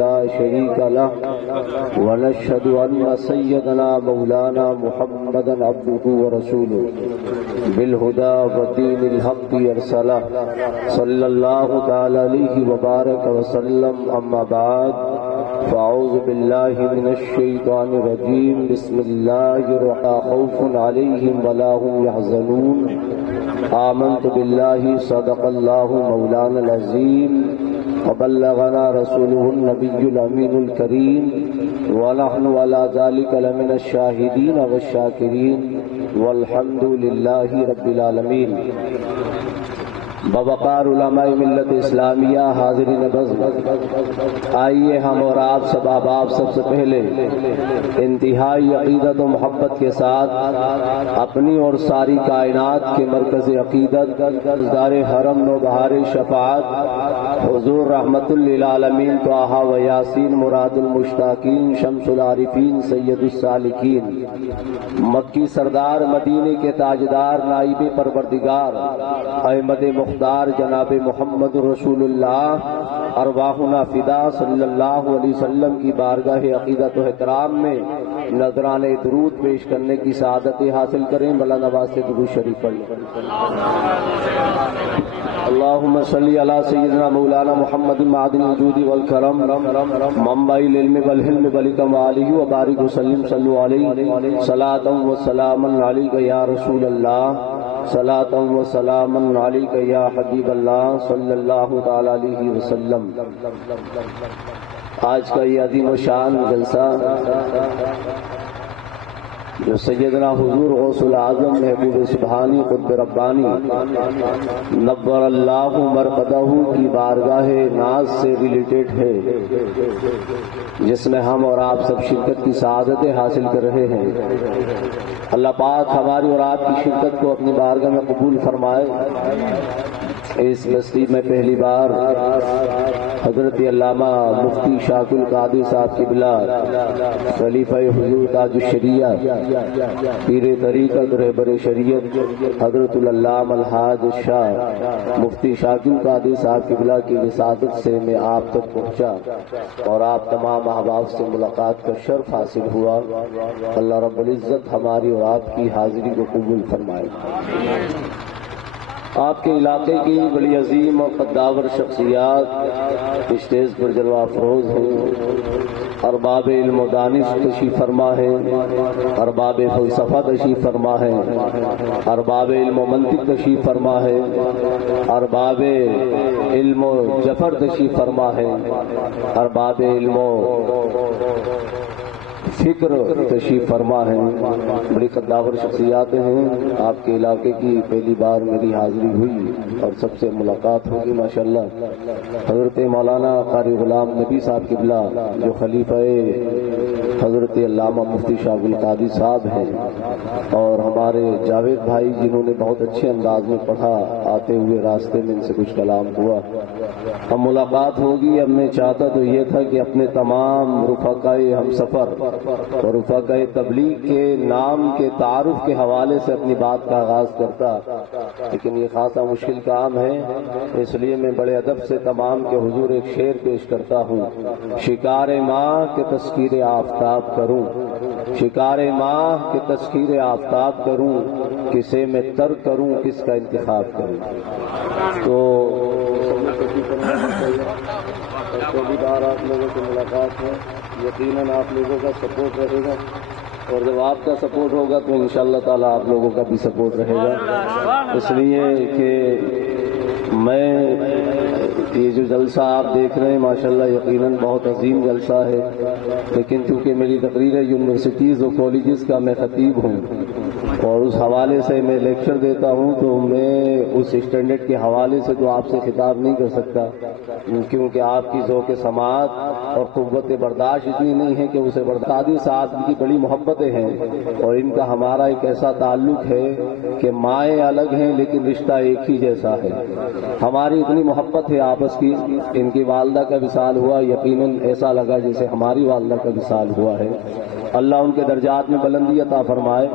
لا شريك له ونشهد أن سيدنا مولانا محمدا عبده ورسوله بالهدى ودين الحق أرسله صلى الله تعالى عليه وبارك وسلم. أما بعد فأعوذ بالله من الشيطان الرجيم. بسم الله الرحمن خوف عليهم ولا هم يحزنون. آمنت بالله صدق الله مولانا العظيم وبلغنا رسوله النبي الأمين الكريم ونحن على ذلك لمن الشاهدين والشاكرين والحمد لله رب العالمين. بوقار علماء ملت اسلامیہ حاضرین بزم، آئیے ہم اور آپ سب احباب سب سے پہلے انتہائی عقیدت و محبت کے ساتھ اپنی اور ساری کائنات کے مرکز عقیدت دار حرم نوبہار شفاعت حضور رحمت للعالمین طٰہٰ و یاسین مراد المشتاقین شمس العارفین سید السالکین مکی سردار مدینے کے تاجدار نائب پروردگار احمد مختار جناب محمد رسول اللہ ارواحنا فدا صلی اللہ علیہ وسلم کی بارگاہ عقیدت و احترام میں نذرانہ درود پیش کرنے کی سعادت حاصل کریں. بلا نواز سے درود شریف پڑھ لیں. اللہم صلی علی سیدنا مولانا محمد معدن الجود والکرم منبع العلم والحلم والکمالہ وبارک وسلم صلو علیہ صلاۃ و سلام علیک یا رسول اللہ صلاۃ و سلام علیک یا حبیب اللہ صلی اللہ تعالی علیہ وسلم. آج کا یہ عظیم و شان جلسہ جو سیدنا حضور غوث العظم محبوب سبحانی قطب ربانی نور اللہ مرقدہ کی بارگاہ ناز سے ریلیٹڈ ہے، جس میں ہم اور آپ سب شرکت کی سعادتیں حاصل کر رہے ہیں. اللہ پاک ہماری اور آپ کی شرکت کو اپنی بارگاہ میں قبول فرمائے. اس بستی میں پہلی بار حضرت علامہ مفتی شاہ القادری صاحب قبلہ خلیفہ حضور تاج الشریعہ پیر طریقت رہبر شریعت حضرت العلامہ الحاج شاہ مفتی شاہ القادری صاحب قبلہ کی وساطت سے میں آپ تک پہنچا اور آپ تمام احباب سے ملاقات کا شرف حاصل ہوا. اللہ رب العزت ہماری اور آپ کی حاضری کو قبول فرمائے. آپ کے علاقے کی بڑی عظیم اور قداور شخصیات اسٹیج پر جلوہ افروز ہیں. ارباب علم و دانش تشریف فرما ہے، ارباب فلسفہ تشریف فرما ہے، ارباب علم و منطق تشریف فرما ہے، ارباب علم و جفر تشریف فرما ہے، ارباب علم و فکر تشریف فرما ہے. بڑی قداور شخصیات ہیں. آپ کے علاقے کی پہلی بار میری حاضری ہوئی اور سب سے ملاقات ہوگی ماشاءاللہ. حضرت مولانا قاری غلام نبی صاحب قبلہ جو خلیفہ حضرت علامہ مفتی شاہ القادری صاحب ہیں، اور ہمارے جاوید بھائی جنہوں نے بہت اچھے انداز میں پڑھا، آتے ہوئے راستے میں ان سے کچھ کلام ہوا. اب ملاقات ہوگی. اب میں چاہتا تو یہ تھا کہ اپنے تمام رفقائے ہم سفر اور رفقاء تبلیغ کے نام کے تعارف کے حوالے سے اپنی بات کا آغاز کرتا، لیکن یہ خاصا مشکل کام ہے. اس لیے میں بڑے ادب سے تمام کے حضور ایک شعر پیش کرتا ہوں. شکار ماہ کے تذکیر آفتاب کروں، شکار ماہ کے تذکیر آفتاب کروں، کسے میں ترک کروں، کس کا انتخاب کروں. تو پہلی بار آپ لوگوں سے ملاقات ہے. یقیناً آپ لوگوں کا سپورٹ رہے گا، اور جب آپ کا سپورٹ ہوگا تو انشاءاللہ تعالیٰ آپ لوگوں کا بھی سپورٹ رہے گا. اس لیے کہ میں یہ جو جلسہ آپ دیکھ رہے ہیں ماشاءاللہ یقیناً بہت عظیم جلسہ ہے، لیکن چونکہ میری تقریر یونیورسٹیز اور کالجز کا میں خطیب ہوں اور اس حوالے سے میں لیکچر دیتا ہوں، تو میں اس اسٹینڈرڈ کے حوالے سے تو آپ سے خطاب نہیں کر سکتا، کیونکہ آپ کی ذوق سماعت اور قوت برداشت اتنی نہیں ہے کہ اسے قادری صاحب کی بڑی محبتیں ہیں، اور ان کا ہمارا ایک ایسا تعلق ہے کہ مائیں الگ ہیں لیکن رشتہ ایک ہی جیسا ہے. ہماری اتنی محبت ہے آپس کی. ان کی والدہ کا وصال ہوا، یقیناً ایسا لگا جیسے ہماری والدہ کا وصال ہوا ہے. اللہ ان کے درجات میں بلندی عطا فرمائے.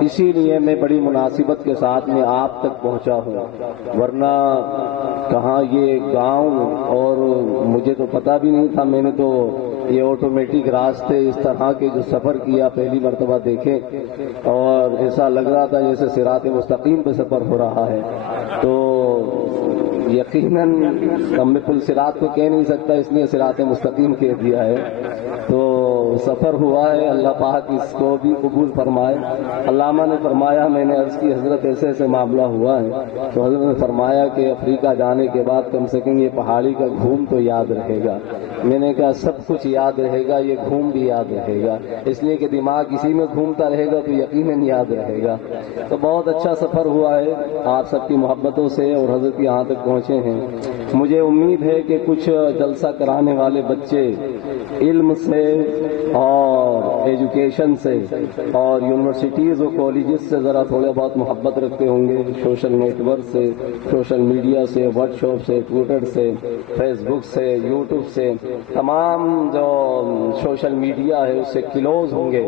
اسی اسی لیے میں بڑی مناسبت کے ساتھ میں آپ تک پہنچا ہوں، ورنہ کہاں یہ گاؤں، اور مجھے تو پتہ بھی نہیں تھا. میں نے تو یہ آٹومیٹک راستے اس طرح کے جو سفر کیا پہلی مرتبہ دیکھے، اور ایسا لگ رہا تھا جیسے صراط مستقیم پہ سفر ہو رہا ہے. تو یقیناً میں پل صراط تو کہہ نہیں سکتا، اس لیے صراط مستقیم کہہ دیا ہے. تو سفر ہوا ہے، اللہ پاک اس کو بھی قبول فرمائے. علامہ نے فرمایا، میں نے عرض کی حضرت ایسے ایسے معاملہ ہوا ہے، تو حضرت نے فرمایا کہ افریقہ جانے کے بعد کم سے کم یہ پہاڑی کا گھوم تو یاد رہے گا. میں نے کہا سب کچھ یاد رہے گا، یہ گھوم بھی یاد رہے گا، اس لیے کہ دماغ اسی میں گھومتا رہے گا تو یقیناً یاد رہے گا. تو بہت اچھا سفر ہوا ہے آپ سب کی محبتوں سے، اور حضرت یہاں تک پہنچے ہیں. مجھے امید ہے کہ کچھ جلسہ کرانے والے بچے علم سے اور ایجوکیشن سے اور یونیورسٹیز اور کالجز سے ذرا تھوڑے بہت محبت رکھتے ہوں گے، سوشل نیٹ ورک سے، سوشل میڈیا سے، واٹس ایپ سے، ٹویٹر سے، فیس بک سے، یوٹیوب سے، تمام جو سوشل میڈیا ہے اس سے کلوز ہوں گے.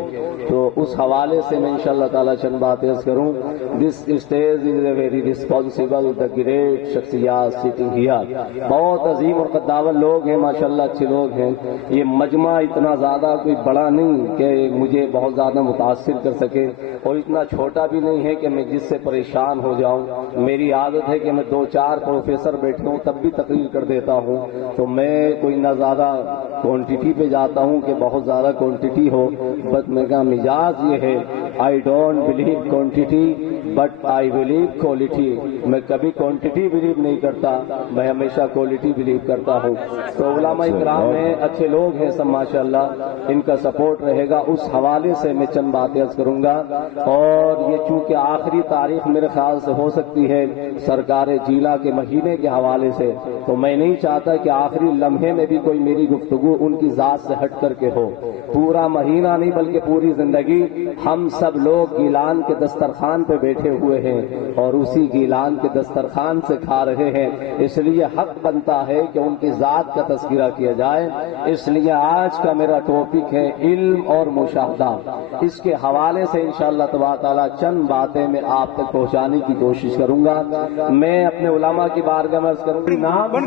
تو اس حوالے سے میں انشاءاللہ تعالی چند باتیں عرض کروں. This stage is a very responsible the great شخصیات سٹنگ ہیئر. بہت عظیم اور قداور لوگ ہیں ماشاءاللہ، اچھے لوگ ہیں. یہ مجمع اتنا زیادہ کوئی بڑا نہیں کہ مجھے بہت زیادہ متاثر کر سکے، اور اتنا چھوٹا بھی نہیں ہے کہ میں جس سے پریشان ہو جاؤں. میری عادت ہے کہ میں 2-4 پروفیسر بیٹھے ہوں تب بھی تقریر کر دیتا ہوں. تو میں کوئی نہ زیادہ کوانٹٹی پہ جاتا ہوں کہ بہت زیادہ کوانٹٹی ہو، بس میرا مزاج یہ ہے، I don't believe quantity but I believe quality. میں کبھی کوانٹٹی بلیو نہیں کرتا، میں ہمیشہ کوالٹی بلیو کرتا ہوں. تو علماء کرام ہیں، اچھے لوگ ہیں سب ماشاءاللہ، ان کا سپورٹ رہے گا. اس حوالے سے میں چند باتیں عرض کروں گا. اور یہ چونکہ آخری تاریخ میرے خیال سے ہو سکتی ہے سرکار جیلا کے مہینے کے حوالے سے، تو میں نہیں چاہتا کہ آخری لمحے میں بھی کوئی میری گفتگو ان کی ذات سے ہٹ کر کے ہو. پورا مہینہ نہیں بلکہ پوری زندگی ہم سب لوگ گیلان کے دسترخوان پہ بیٹھے ہوئے ہیں اور اسی گیلان کے دسترخوان سے کھا رہے ہیں. اس لیے حق بنتا ہے کہ ان کی ذات کا تذکرہ کیا جائے. اس لیے آج کا میرا ٹاپک ہے علم اور مشاہدہ. اس کے حوالے سے انشاءاللہ تبارک تعالیٰ چند باتیں میں آپ تک پہنچانے کی کوشش کروں گا. میں اپنے علماء کی بارگاہ میں عرض کروں گا، نام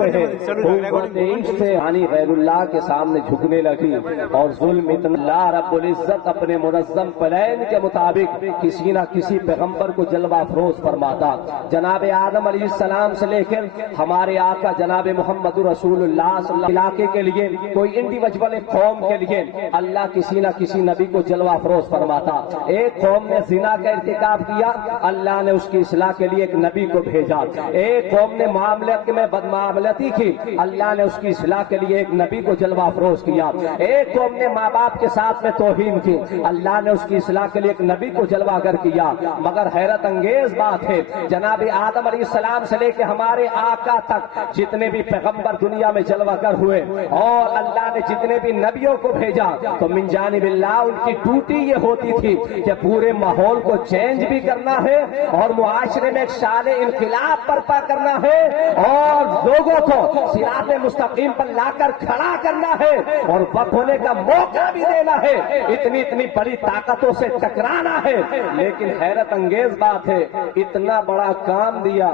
سے یعنی غیر اللہ کے سامنے جھکنے لگی، اور ظلم اتنا اللہ رب العزت اپنے منظم پلان کے مطابق کسی نہ کسی پیغمبر کو جلوہ افروز فرماتا. جناب آدم علیہ السلام سے لے کر ہمارے آقا جناب محمد رسول اللہ صلی اللہ علیہ وسلم علاقے کے لیے، کوئی انڈیویجول قوم کے لیے اللہ کسی نہ کسی نبی کو جلوہ افروز فرماتا. ایک قوم نے زنا کا ارتکاب کیا، اللہ نے اس کی اصلاح کے لیے ایک نبی کو بھیجا. ایک قوم نے معاملات میں بدمعاملتی کی، اللہ نے اس کی اصلاح کے لیے ایک نبی کو جلوہ افروز کیا. ایک قوم نے ماں باپ کے ساتھ میں توہین کی، اللہ نے اس کی اصلاح کے لیے ایک نبی کو جلوہ گر کیا. مگر حیرت انگیز بات ہے، جناب آدم علیہ السلام سے لے کے ہمارے آقا تک جتنے بھی پیغمبر دنیا میں جلوہ گر ہوئے اور اللہ نے جتنے بھی نبیوں کو بھیجا، تو من جانب اللہ ان کی ڈیوٹی یہ ہوتی تھی کہ پورے ماحول کو چینج بھی کرنا ہے اور معاشرے میں ایک شان انقلاب برپا کرنا ہے اور لوگوں کو صراط مستقیم پر لا کر کھڑا کرنا ہے اور وقت ہونے کا موقع بھی دینا ہے. اتنی بڑی طاقتوں سے ٹکرانا ہے. لیکن حیرت انگیز بات ہے، اتنا بڑا کام دیا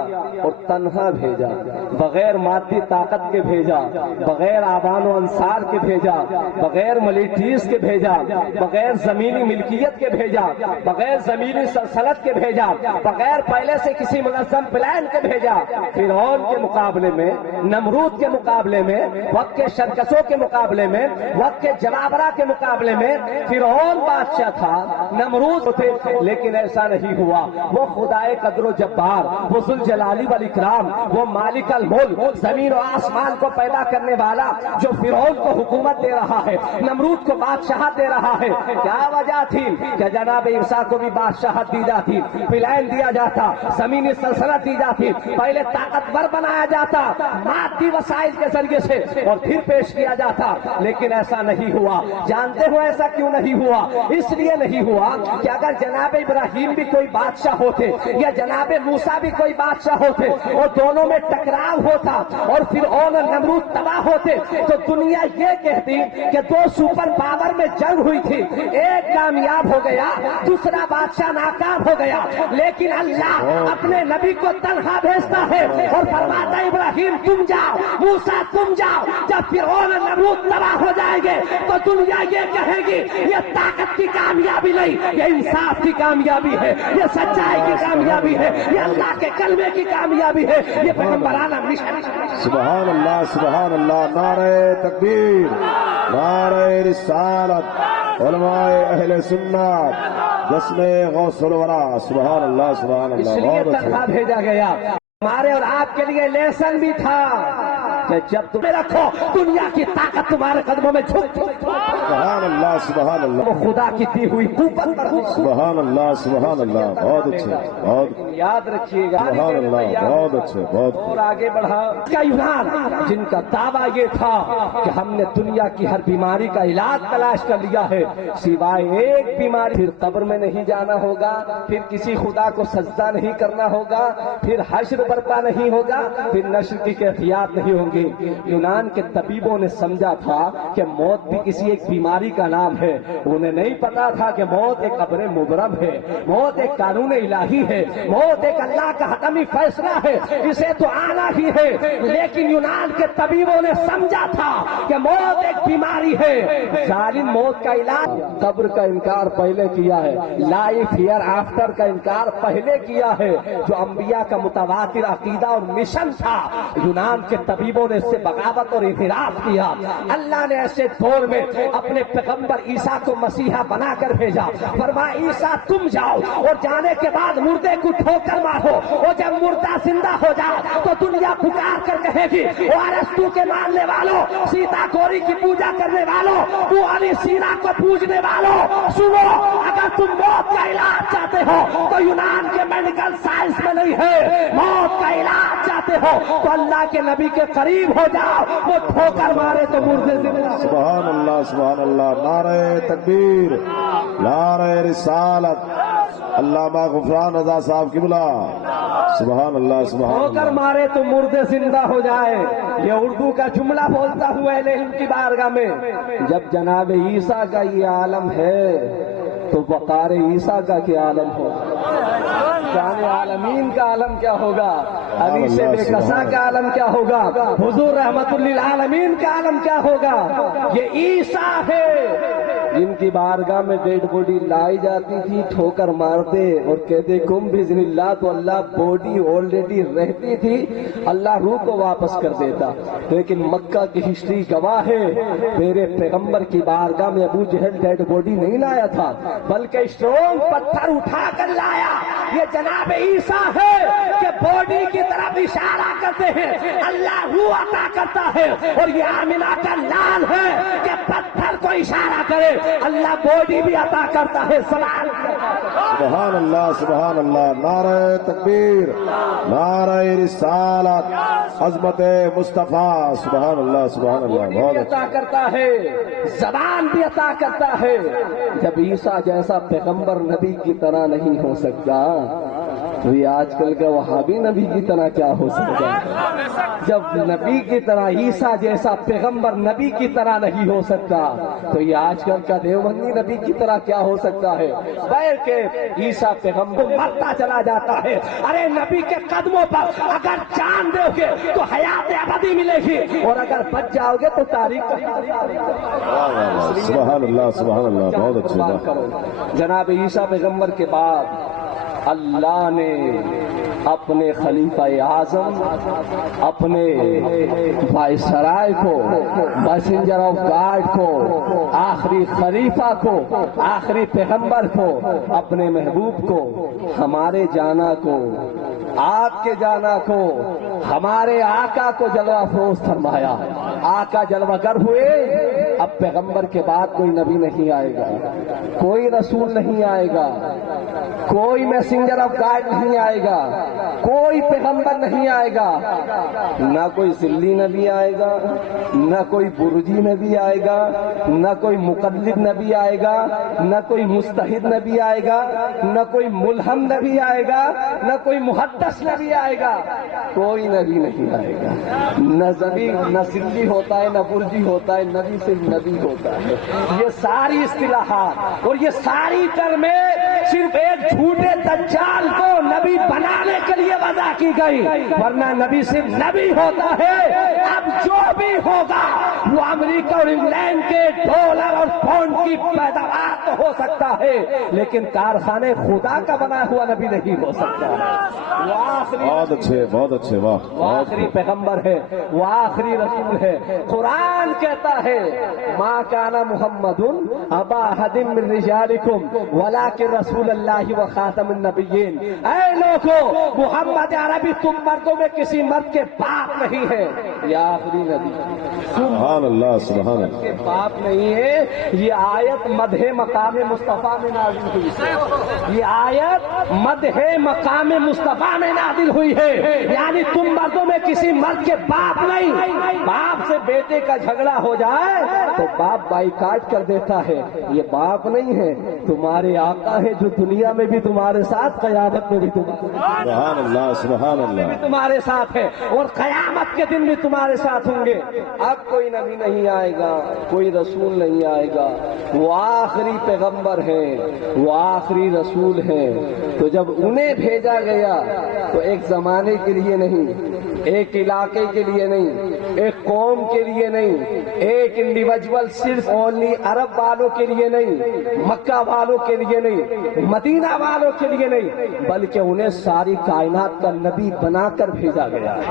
اور تنہا بھیجا، بغیر مادی طاقت کے بھیجا، بغیر آبان و انصار کے بھیجا، بغیر ملیٹریز کے بھیجا، بغیر زمینی ملکیت کے بھیجا، بغیر زمینی سلطنت کے بھیجا، بغیر پہلے سے کسی منظم پلان کے بھیجا. فرعون کے مقابلے میں، نمرود کے مقابلے میں، وقت کے شرکسوں کے مقابلے میں، وقت کے جبابرہ کے مقابلے میں فرعون بادشاہ تھا، نمرود تھے، لیکن ایسا نہیں ہوا. وہ خدائے قدر و جبار، وہ ذوالجلال والاکرام، وہ مالک الملک، زمین و آسمان کو پیدا کرنے والا، جو فرعون کو حکومت دے رہا ہے، نمرود کو بادشاہت دے رہا ہے. کیا وجہ تھی کہ جناب عیسیٰ کو بھی بادشاہت دی جاتی، پلان دیا جاتا، زمینی سلطنت دی جاتی، پہلے طاقتور بنایا جاتا مادی وسائل کے ذریعے سے اور پھر پیش کیا جاتا. لیکن ایسا نہیں ہوا. جانتے ہو ایسا کیوں نہیں ہوا؟ اس لیے نہیں ہوا کہ اگر جناب ابراہیم بھی کوئی بادشاہ بادشاہ ہوتے یا جناب موسیٰ بھی کوئی بادشاہ ہوتے اور دونوں میں ٹکراؤ ہوتا اور فرعون اور نمرود تباہ ہوتے تو دنیا یہ کہتی کہ دو سپر پاور میں جنگ ہوئی تھی، ایک کامیاب ہو گیا دوسرا بادشاہ ناکام ہو گیا، لیکن اللہ اپنے نبی کو تنہا بھیجتا ہے اور فرماتا ہے ابراہیم تم جاؤ، موسیٰ تم جاؤ۔ جب فرعون اور نمرود تباہ ہو جائیں گے تو دنیا یہ کہے گی یہ طاقت کی کامیابی نہیں، یہ انصاف کی کامیابی ہے، یہ سچائی کی کامیابی ہے، یہ اللہ کے کلمے کی کامیابی ہے، یہ پیغمبرانہ مشن۔ سبحان اللہ سبحان اللہ، نعرہ تکبیر، نعرہ رسالت، علماء اہل سنت، جشن غوث الورا، سبحان اللہ سبحان اللہ، اس لیے بہت تنہا اچھا۔ بھیجا گیا۔ ہمارے اور آپ کے لیے لیسن بھی تھا کہ جب تمہیں رکھو دنیا کی طاقت تمہارے قدموں میں جھک، سبحان اللہ سبحان اللہ، وہ خدا کی دی ہوئی قوت پر سبحان اللہ سبحان اللہ، بہت اچھے بہت، یاد رکھیے گا۔ سبحان اللہ، بہت اچھے بہت۔ اور آگے بڑھا کا یونان جن کا دعویٰ یہ تھا کہ ہم نے دنیا کی ہر بیماری کا علاج تلاش کر لیا ہے سوائے ایک بیماری، پھر قبر میں نہیں جانا ہوگا، پھر کسی خدا کو سجدہ نہیں کرنا ہوگا، پھر حشر برپا نہیں ہوگا، پھر نشر کی کیفیات نہیں ہوں گی۔ یونان کے طبیبوں نے سمجھا تھا کہ موت بھی کسی ایک بیماری کا نام ہے، انہیں نہیں پتا تھا کہ موت ایک امر مبرم ہے، موت ایک قانون الہی ہے، موت ایک اللہ کا حتمی فیصلہ ہے، اسے تو آنا ہی ہے۔ لیکن یونان کے طبیبوں نے سمجھا تھا کہ موت ایک بیماری ہے، ظالم موت کا علاج قبر کا انکار پہلے کیا ہے، لائف ہیئر آفٹر کا انکار پہلے کیا ہے، جو انبیاء کا متواتر عقیدہ اور مشن تھا۔ یونان کے طبیبوں نے اس سے بغاوت اور اعتراف کیا۔ اللہ نے ایسے دور میں اپنے پیغمبر عیسیٰ کو مسیحا بنا کر بھیجا، فرمایا عیسیٰ تم جاؤ اور جانے کے بعد مردے کو ٹھوکر مارو، اور جب مردہ زندہ ہو جائے تو دنیا پکار کر کہے گی او ارسطو کے ماننے والوں، سیتا گوری کی پوجا کرنے والوں، تو علی سینا کو پوجنے والوں، سنو اگر تم موت کا علاج چاہتے ہو تو یونان کے میڈیکل سائنس میں نہیں ہے، موت کا علاج چاہتے ہو تو اللہ کے نبی کے قریب ہو جاؤ، وہ ٹھوکر مارے تو مردے زندہ۔ سبحان اللہ سبحان اللہ، نعرہ تکبیر، نعرہ رسالت، علامہ غفران رضا صاحب کی بلا، سبحان اللہ سبحان ٹھوکر اللہ۔ مارے تو مردے زندہ ہو جائے، یہ اردو کا جملہ بولتا ہوا اہل علم کی بارگاہ میں۔ جب جناب عیسیٰ کا یہ عالم ہے تو وقار عیسیٰ کا کیا عالم ہوگا، جان عالمین کا عالم کیا ہوگا، علی سے بے کسا کا عالم کیا ہوگا، حضور رحمت للعالمین کا عالم کیا ہوگا۔ یہ عیسیٰ ہے جن کی بارگاہ میں ڈیڈ باڈی لائی جاتی تھی، ٹھوکر مارتے اور کہتے کم بزن اللہ، تو اللہ باڈی آلریڈی رہتی تھی، اللہ روح کو واپس کر دیتا۔ لیکن مکہ کی ہسٹری گواہ ہے میرے پیغمبر کی بارگاہ میں ابو جہل ڈیڈ باڈی نہیں لایا تھا بلکہ اسٹرونگ پتھر اٹھا کر لایا۔ یہ جناب عیسیٰ ہے کہ باڈی کی طرف اشارہ کرتے ہیں، اللہ روح عطا کرتا ہے، اور یہ آمنہ کا لال ہے کہ پتھر کو اشارہ کرے، اللہ باڈی بھی عطا کرتا ہے۔ سبحان اللہ سبحان اللہ، نعرہ تکبیر، نعرہ رسالت، عظمت مصطفیٰ، سبحان اللہ سبحان اللہ، بہت اچھا۔ عطا کرتا ہے، زبان بھی عطا کرتا ہے۔ جب عیسیٰ جیسا پیغمبر نبی کی طرح نہیں ہو سکتا تو یہ آج کل کا وہابی نبی کی طرح کیا ہو سکتا ہے؟ جب نبی کی طرح عیسیٰ جیسا پیغمبر نبی کی طرح نہیں ہو سکتا تو یہ آج کل کا دیوبندی نبی کی طرح کیا ہو سکتا ہے؟ بلکہ عیسیٰ پیغمبر مرتا چلا جاتا ہے۔ ارے نبی کے قدموں پر اگر جان دو گے تو حیات ابدی ملے گی، اور اگر بچ جاؤ گے تو تاریخ۔ سبحان اللہ سبحان اللہ، بہت اچھے۔ جناب عیسیٰ پیغمبر کے بعد اللہ نے اپنے خلیفہ اعظم، اپنے وائسرائے کو، میسنجر آف گاڈ کو، آخری خلیفہ کو، آخری پیغمبر کو، اپنے محبوب کو، ہمارے جانا کو، آپ کے جانا کو، ہمارے آقا کو جلوہ افروز فرمایا۔ آقا جلوگر ہوئے، اب پیغمبر کے بعد کوئی نبی نہیں آئے گا، کوئی رسول نہیں آئے گا، کوئی میسنجر آف گاڈ نہیں آئے گا، کوئی پیغمبر نہیں آئے گا، نہ کوئی ذلی نبی آئے گا، نہ کوئی برجی نبی آئے گا، نہ کوئی مقلد نبی آئے گا، نہ کوئی مستحد نبی آئے گا، نہ کوئی ملہم نبی آئے گا، نہ کوئی محدث نبی آئے گا، کوئی نبی نہیں آئے گا۔ نہ ذلی ہوتا ہے، نہ برجی ہوتا ہے، نبی صرف نبی ہوتا ہے۔ یہ ساری اصطلاحات اور یہ ساری ٹرمیں صرف ایک جھوٹے دجال کو نبی بنانے کے لیے وضع کی گئی، ورنہ نبی صرف نبی ہوتا ہے۔ اب جو بھی ہوگا وہ امریکہ اور انگلینڈ کے ڈالر اور پاؤنڈ کی پیداوار تو ہو سکتا ہے، لیکن کارخانے خدا کا بنا ہوا نبی نہیں ہو سکتا۔ وہ آخری بہت اچھے، بہت اچھے، واہ، وہ آخری پیغمبر ہے، وہ آخری رسول ہے۔ قرآن کہتا ہے ما کان محمد ابا احد من رجالکم ولکن رسول اللہ و خاتم النبیین۔ اے لوگو، محمد عربی تم مردوں میں کسی مرد کے باپ نہیں ہے، یہ آخری نبی سبحان اللہ، سبحان کے اللہ۔ باپ نہیں ہے۔ یہ آیت مدح مقام مصطفیٰ میں نازل ہوئی ہے، یہ آیت مدح مقام مصطفیٰ میں نازل ہوئی ہے، یعنی تم مردوں میں کسی مرد کے باپ نہیں۔ باپ سے بیٹے کا جھگڑا ہو جائے تو باپ بائیکاٹ کر دیتا ہے، یہ باپ نہیں ہے، تمہارے آقا ہے جو دنیا میں بھی تمہارے ساتھ، قیامت میں بھی سبحان اللہ، سبحان اللہ۔ تمہارے ساتھ ہے اور قیامت کے دن بھی تمہارے ساتھ ہوں گے۔ اب کوئی نبی نہیں آئے گا، کوئی رسول نہیں آئے گا، وہ آخری پیغمبر ہے، وہ آخری رسول ہے۔ تو جب انہیں بھیجا گیا تو ایک زمانے کے لیے نہیں، ایک علاقے کے لیے نہیں، ایک قوم کے لیے نہیں، ایک انڈیویجول صرف اونلی عرب والوں کے لیے نہیں، مکہ والوں کے لیے نہیں، مدینہ والوں کے لیے نہیں، بلکہ انہیں ساری کائنات کا نبی بنا کر بھیجا گیا ہے،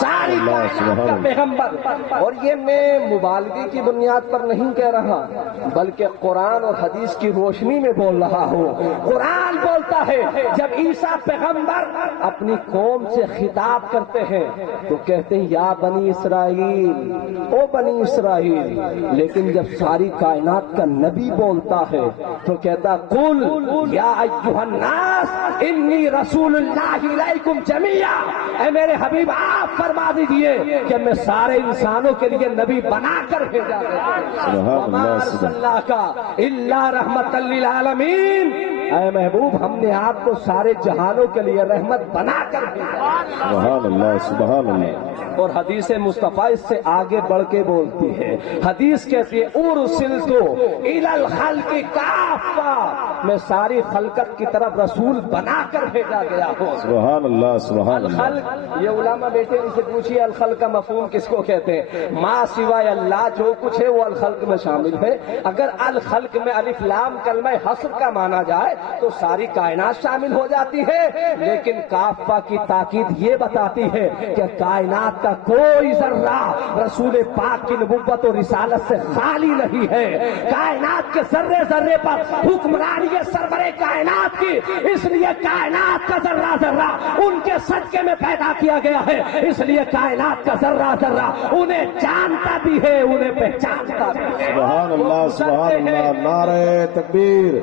ساری کائنات کا پیغمبر۔ اور یہ میں مبالغے کی بنیاد پر نہیں کہہ رہا، بلکہ قرآن اور حدیث کی روشنی میں بول رہا ہوں۔ قرآن بولتا ہے جب عیسیٰ پیغمبر اپنی قوم سے خطاب کرتے ہیں تو کہتے ہیں یا بنی اسرائیل، او بنی اسرائیل، لیکن جب ساری کائنات کا نبی بولتا ہے تو کہتا قل یا ایھا الناس انی رسول اللہ الیکم جمیعا، اے میرے حبیب آپ فرما دیجئے کہ میں سارے انسانوں کے لیے نبی بنا کر بھیجا گیا، وما ارسلناک الا رحمۃ للعالمین، اے محبوب ہم نے آپ کو سارے جہانوں کے لیے رحمت بنا کر بھیجا۔ سبحان اللہ، سبحان اللہ۔ اور حدیث مصطفیٰ اس سے آگے بڑھ کے بولتی ہے، حدیث کہتی ہے ارسلت الی الخلق کافہ، میں ساری خلقت کی طرف رسول بنا کر بھیجا گیا ہوں۔ سبحان اللہ، سبحان اللہ۔ الخلق، یہ علماء بیٹھے ان سے پوچھیے الخلق کا مفہوم کس کو کہتے ہیں؟ ما سوائے اللہ جو کچھ ہے وہ الخلق میں شامل ہے۔ اگر الخلق میں الف لام کلمہ حصر کا مانا جائے تو ساری کائنات شامل ہو جاتی ہے، لیکن کافہ کی تاکید یہ بتاتی ہے کہ کائنات کا کوئی ذرہ رسول پاک کی نبوت اور رسالت سے خالی نہیں ہے، کائنات کے ذرے ذرے پر حکمرانی ہے سرور کائنات کی، اس لیے کائنات کا ذرہ ذرہ ان کے صدقے میں پیدا کیا گیا ہے، اس لیے کائنات کا ذرہ ذرہ انہیں جانتا بھی ہے، انہیں پہچانتا بھی ہے۔ سبحان اللہ، سبحان اللہ۔ نعرہ تکبیر،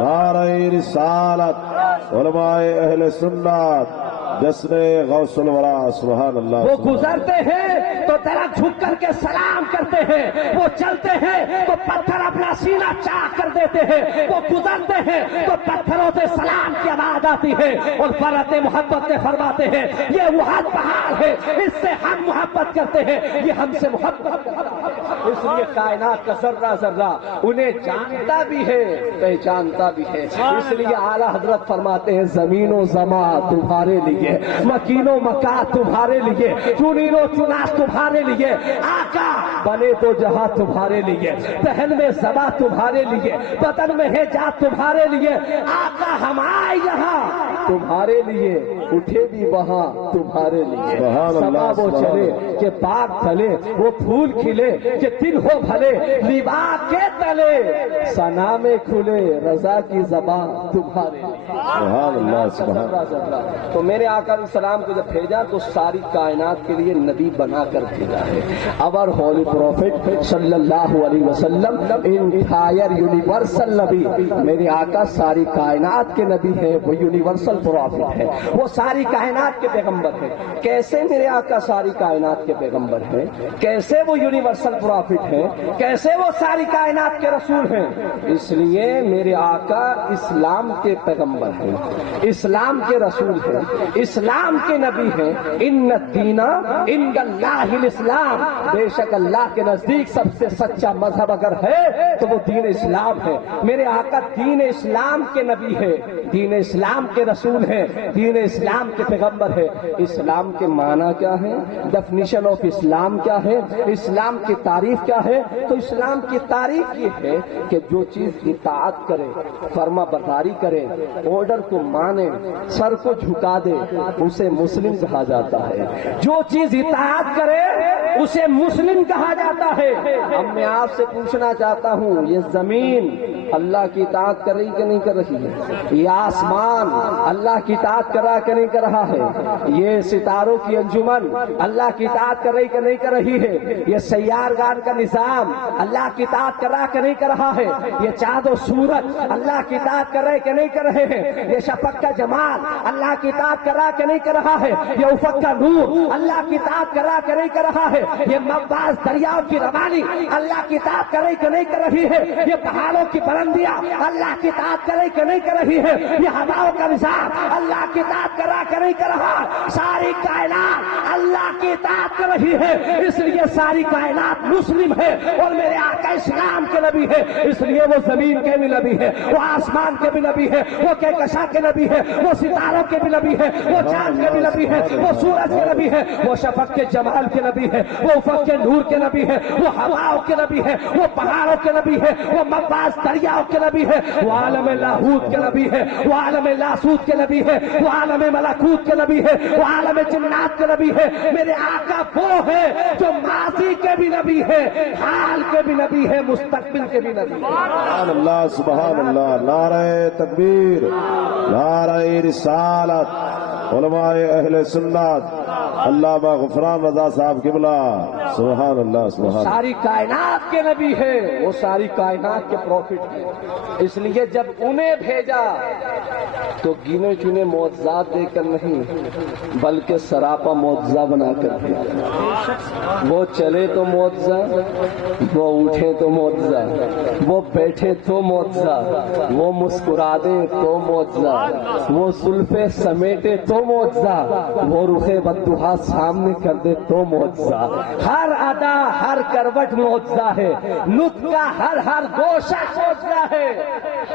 نعرہ رسالت، علماء اہل سنت، جشن غوث الورا، سبحان اللہ۔ وہ گزرتے ہیں تو درخت جھک کر کے سلام کرتے ہیں، وہ چلتے ہیں تو پتھر اپنا سینہ چاک کر دیتے ہیں، وہ گزرتے ہیں تو پتھروں سے سلام کی آواز آتی ہے، اور فرت محبت سے فرماتے ہیں یہ وحد پہاڑ ہے، اس سے ہم محبت کرتے ہیں، یہ ہم سے محبت کرتا ہے۔ اس لیے کائنات کا ذرہ ذرہ انہیں جانتا بھی ہے، پہچانتا بھی ہے۔ اس لیے اعلیٰ حضرت فرماتے ہیں زمین و زمان تمہارے لیے، مکین و مکان تمہارے لیے، چنین و چناس تمہارے لیے، آقا بنے تو جہاں تمہارے لیے، پہن میں زبا تمہارے لیے، بدن میں ہے جات تمہارے لیے، آقا ہم آئے یہاں تمہارے لیے، اٹھے بھی وہاں تمہارے لیے، سبحان اللہ، سما وہ سبحان چلے اللہ۔ کہ باغ تلے، وہ پھول کھلے کہ دل ہو بھلے، لیبا کے تلے ثنا میں کھلے، رضا کی زبان تمہارے لیے۔ سبحان اللہ، سبحان اللہ۔ تو میرے آقا علیہ السلام کو جب بھیجا تو ساری کائنات کے لیے نبی بنا کر بھیجا ہے۔ اور ہولی پروفٹ صلی اللہ علیہ وسلم انٹائر یونیورسل نبی، میرے آقا ساری کائنات کے نبی ہے، وہ یونیورسل پروفٹ ہے، وہ ساری کائنات کے پیغمبر ہے۔ کیسے میرے آقا ساری کائنات کے پیغمبر ہیں؟ کیسے وہ یونیورسل پروفٹ ہیں؟ کیسے وہ ساری کائنات کے رسول ہیں؟ اس لیے میرے آقا اسلام کے پیغمبر ہیں، اسلام کے رسول ہیں، اسلام کے نبی ہیں۔ ان الدین عند اللہ الاسلام، بے شک اللہ کے نزدیک سب سے سچا مذہب اگر ہے تو وہ دین اسلام ہے۔ میرے آقا دین اسلام کے نبی ہے، دین اسلام کے رسول ہیں، دین اسلام کے پیغمبر ہے۔ اسلام کے معنی کیا ہے؟ ڈیفینیشن آف اسلام کیا ہے؟ اسلام کی تعریف کیا ہے؟ تو اسلام کی تعریف یہ ہے کہ جو چیز اطاعت کرے، فرما برداری کرے، آرڈر کو مانے، سر کو جھکا دے، اسے مسلم کہا جاتا ہے۔ جو چیز اطاعت کرے اسے مسلم کہا جاتا ہے۔ اب میں آپ سے پوچھنا چاہتا ہوں، یہ زمین اللہ کی اطاعت کر رہی کہ نہیں کر رہی ہے؟ یہ آسمان اللہ کی اطاعت کر رہا کہ نہیں کر رہا ہے؟ یہ ستاروں کی انجمن اللہ کی اطاعت کر رہی کہ نہیں کر رہی ہے؟ یہ سیارگان کا نظام اللہ کی اطاعت کر رہا کہ نہیں کر رہا ہے؟ یہ چاند و سورج اللہ کی اطاعت کر رہے کہ نہیں کر رہے ہیں؟ یہ شفق کا جمال اللہ کی اطاعت کر رہا کہ نہیں کر رہا ہے؟ یہ افق کا نور اللہ کی اطاعت کر رہا کہ نہیں کر رہا ہے؟ یہ مواز دریاؤں کی روانی اللہ کی اطاعت کر رہی کہ نہیں کر رہی ہے؟ یہ پہاڑوں کی بلندیاں اللہ کی اطاعت کر رہی کہ نہیں کر رہی ہے؟ یہ ہواؤں کا نظام اللہ کی اطاعت کر رہا کہ نہیں کر رہا؟ ساری کائنات اللہ کی اطاعت کر رہی ہے، اس لیے ساری کائنات مسلم ہے۔ اور میرے آقا اسلام کے نبی ہے، اس لیے وہ زمین کے بھی نبی ہے، وہ آسمان کے بھی نبی ہے، وہ کہکشاں کے نبی ہے، وہ ستاروں کے بھی نبی ہے، وہ چاند کے بھی نبی ہے، وہ سورج کے نبی ہے، وہ شفق کے جمال کے نبی ہے، وہ افق کے نور کے نبی ہے، وہ ہواؤں کے نبی ہے، وہ پہاڑوں کے نبی ہے، وہ مواز دریاؤں کے نبی ہے، وہ عالم لاہوت کے نبی ہے، وہ عالم لاسوت کے نبی ہے، وہ عالم ملکوت کے نبی ہے، وہ عالم جنات کے نبی ہے۔ میرے آقا وہ ہے جو ماضی کے بھی نبی ہے، حال کے بھی نبی ہے، مستقبل کے بھی نبی ہے۔ سبحان اللہ، سبحان اللہ، نعرہ تکبیر، نعرہ رسالت، علماء اہل سنت، علامہ غفران رضا صاحب قبلہ، سبحان اللہ، سبحان اللہ۔ ساری کائنات کے نبی ہے، وہ ساری کائنات کے پروفٹ ہیں، اس لیے جب انہیں بھیجا تو گنے چنے معجزات دے کر نہیں بلکہ سراپا معجزہ بنا کر بھیجا۔ وہ چلے تو معجزہ، وہ اٹھے تو معجزہ، وہ بیٹھے تو معجزہ، وہ مسکرا دے تو معجزہ، وہ زلفیں سمیٹے تو معجزہ، وہ رخ بددعا سامنے کر دے تو معجزہ۔ ہر ادا ہر کروٹ معجزہ ہے، نطق کا ہر گوشہ معجزہ ہے۔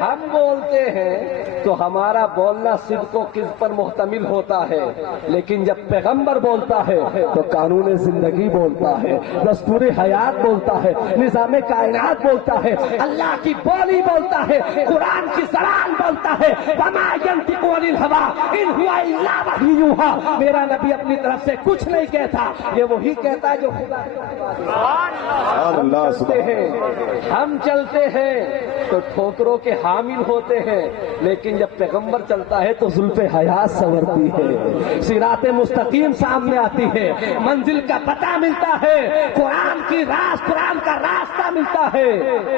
ہم بولتے ہیں تو ہمارا بولنا صدق و کذب پر محتمل ہوتا ہے، لیکن جب پیغمبر بولتا ہے تو قانون زندگی بولتا ہے، دستور حیات بولتا ہے، نظام کائنات بولتا ہے، اللہ کی بولی بولتا ہے، قرآن کی زبان بولتا ہے۔ وما ينطق عن الهوى ان هو الا وحی یوحی، میرا نبی اپنی طرف سے کچھ نہیں کہتا، یہ وہی کہتا ہے جو خدا سبحان اللہ، چلتے ہیں، ہم چلتے ہیں تو ٹھوکروں کے حامل ہوتے ہیں، لیکن جب پیغمبر چلتا ہے تو زلف حیات سنورتی ہے، صراط مستقیم سامنے آتی ہے، منزل کا پتہ ملتا ہے، قرآن کا راستہ ملتا ہے۔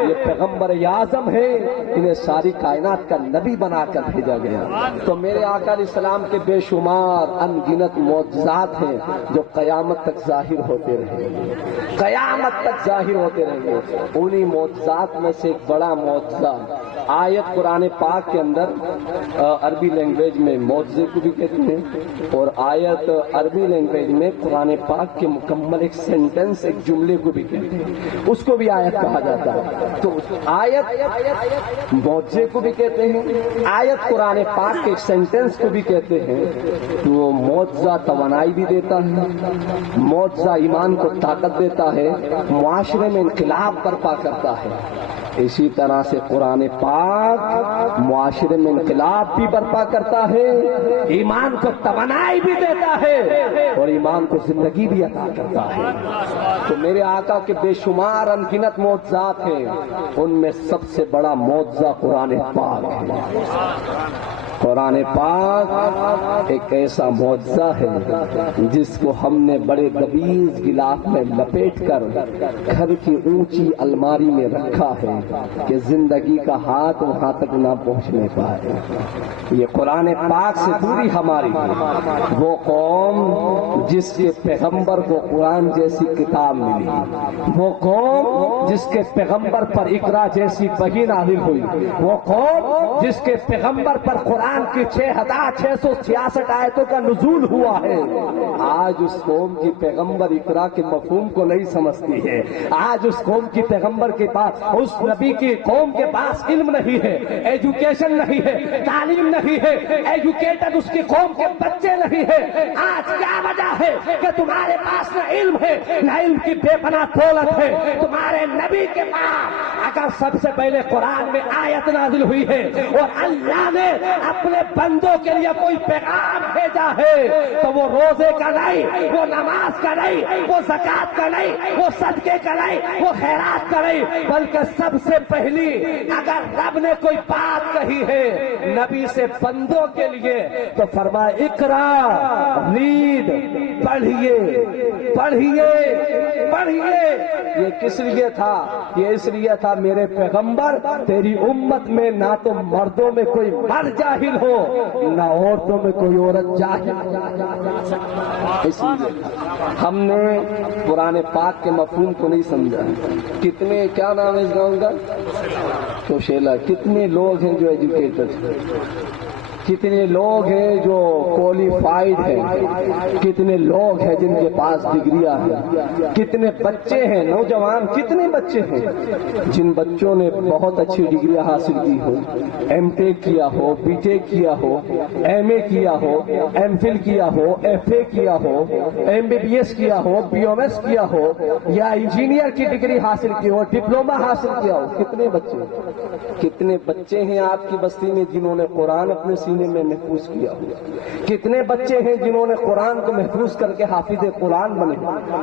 یہ پیغمبر اعظم ہے، انہیں ساری کائنات کا نبی بنا کر بھیجا گیا۔ تو میرے آقا علیہ السلام کے بے شمار ان گنت معجزات ہیں جو قیامت تک ظاہر ہوتے رہیں گے، قیامت تک ظاہر ہوتے رہیں گے۔ انہی معجزات میں سے ایک بڑا معجزہ آیت قرآن پاک کے اندر عربی لینگویج میں معجزے کو بھی کہتے ہیں، اور آیت عربی لینگویج میں قرآن پاک کے مکمل ایک سینٹنس، ایک جملے کو بھی کہتے ہیں، اس کو بھی آیت کہا جاتا ہے۔ تو آیت معجزے کو بھی کہتے ہیں، آیت قرآن پاک کے ایک سینٹنس کو بھی کہتے ہیں۔ تو معجزہ توانائی بھی دیتا ہے، معجزہ ایمان کو طاقت دیتا ہے، معاشرے میں انقلاب برپا کرتا ہے، اسی طرح سے قرآن پاک معاشرے میں انقلاب بھی برپا کرتا ہے، ایمان کو توانائی بھی دیتا ہے اور ایمان کو زندگی بھی عطا کرتا ہے۔ تو میرے آقا کے بے شمار انگنت معجزات ہیں، ان میں سب سے بڑا معجزہ قرآن پاک ہے۔ قرآن پاک ایک ایسا معجزہ ہے جس کو ہم نے بڑے غلیظ غلاف میں لپیٹ کر گھر کی اونچی الماری میں رکھا ہے کہ زندگی کا ہاتھ وہاں تک نہ پہنچنے پائے۔ یہ قرآن پاک سے دوری ہماری ہے۔ وہ قوم جس کے پیغمبر کو قرآن جیسی کتاب ملی، وہ قوم جس کے پیغمبر پر اقرا جیسی وحی نازل ہوئی، وہ قوم جس کے پیغمبر پر قرآن کی 6666 آیتوں کا نزول ہوا ہے، آج اس قوم کی پیغمبر اقرا کے مفہوم کو نہیں سمجھتی ہے۔ آج اس قوم کی پیغمبر کے پاس، اس نبی کی قوم کے پاس علم نہیں ہے، ایجوکیشن نہیں ہے، تعلیم نہیں ہے، ایجوکیٹڈ اس کی قوم کے بچے نہیں ہے۔ آج کیا وجہ ہے کہ تمہارے پاس نہ علم ہے نہ علم کی بے پناہ دولت ہے؟ تمہارے نبی کے پاس اگر سب سے پہلے قرآن میں آیت نازل ہوئی ہے اور اللہ نے اپنے بندوں کے لیے کوئی پیغام بھیجا ہے تو وہ روزے کا نہیں، وہ نماز کا نہیں، وہ زکات کا نہیں، وہ صدقے کا نہیں، وہ خیرات کا نہیں، بلکہ سب سے پہلی اگر رب نے کوئی بات کہی ہے نبی سے بندوں کے لیے تو فرمایا اقرا، ریڈ، پڑھیے پڑھیے پڑھیے۔ یہ کس لیے تھا؟ یہ اس لیے تھا میرے پیغمبر تیری امت میں نہ تو مردوں میں کوئی مرد جاہل ہو نہ عورتوں میں کوئی عورت جاہل۔ اس لیے ہم نے قرآن پاک کے مفہوم کو نہیں سمجھا۔ کتنے، کیا نام ہے اس گاؤں کا؟ کوشیلا۔ کتنے لوگ ہیں جو ایجوکیٹڈ ہیں، کتنے لوگ ہیں جو کوالیفائڈ ہیں، کتنے لوگ ہیں جن کے پاس ڈگریاں ہیں، کتنے بچے ہیں نوجوان، کتنے بچے ہیں جن بچوں نے بہت اچھی ڈگریاں حاصل کی ہو، ایم ٹیک کیا ہو، بی ٹیک کیا ہو، ایم اے کیا ہو، ایم فل کیا ہو، ایف اے کیا ہو، ایم بی بی ایس کیا ہو، بی ایم ایس کیا ہو، یا انجینئر کی ڈگری حاصل کی ہو، ڈپلوما حاصل کیا ہو۔ کتنے بچے ہیں آپ کی بستی میں جنہوں نے قرآن اپنے سینے میں محفوظ کیا ہو؟ کتنے بچے ہیں جنہوں نے قرآن کو محفوظ کر کے حافظ قرآن بنے؟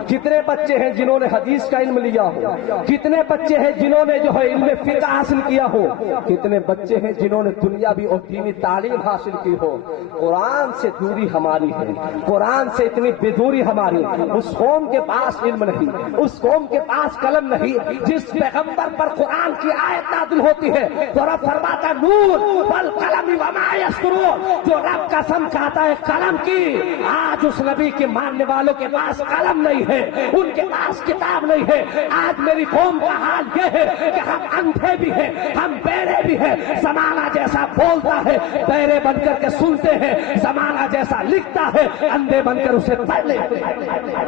کتنے بچے ہیں جنہوں نے حدیث کا علم لیا ہو؟ کتنے بچے ہیں جنہوں نے جو ہے علم فقہ حاصل کیا ہو؟ کتنے بچے ہیں جنہوں نے دنیاوی اور دینی تعلیم حاصل کی ہو؟ قرآن سے دوری ہماری ہے، قرآن سے اتنی بے دوری ہماری۔ اس قوم کے پاس علم نہیں، اس قوم کے پاس قلم نہیں جس پیغمبر پر قرآن کی آیت نازل ہوتی ہے تو رب فرماتا نور والقلم وما یسطرون، جو رب قسم کھاتا ہے قلم کی۔ آج اس نبی کے ماننے والوں کے پاس قلم نہیں ہے، ان کے پاس کتاب نہیں ہے۔ آج میری قوم کا حال یہ ہے کہ ہم اندھے بھی ہیں، ہم بہرے بھی ہیں۔ زمانہ جیسا بولتا ہے بہرے بن کر کے سنتے ہیں، زمانہ جیسا لکھتا ہے اندھے بن کر اسے پڑھ لیتے ہیں۔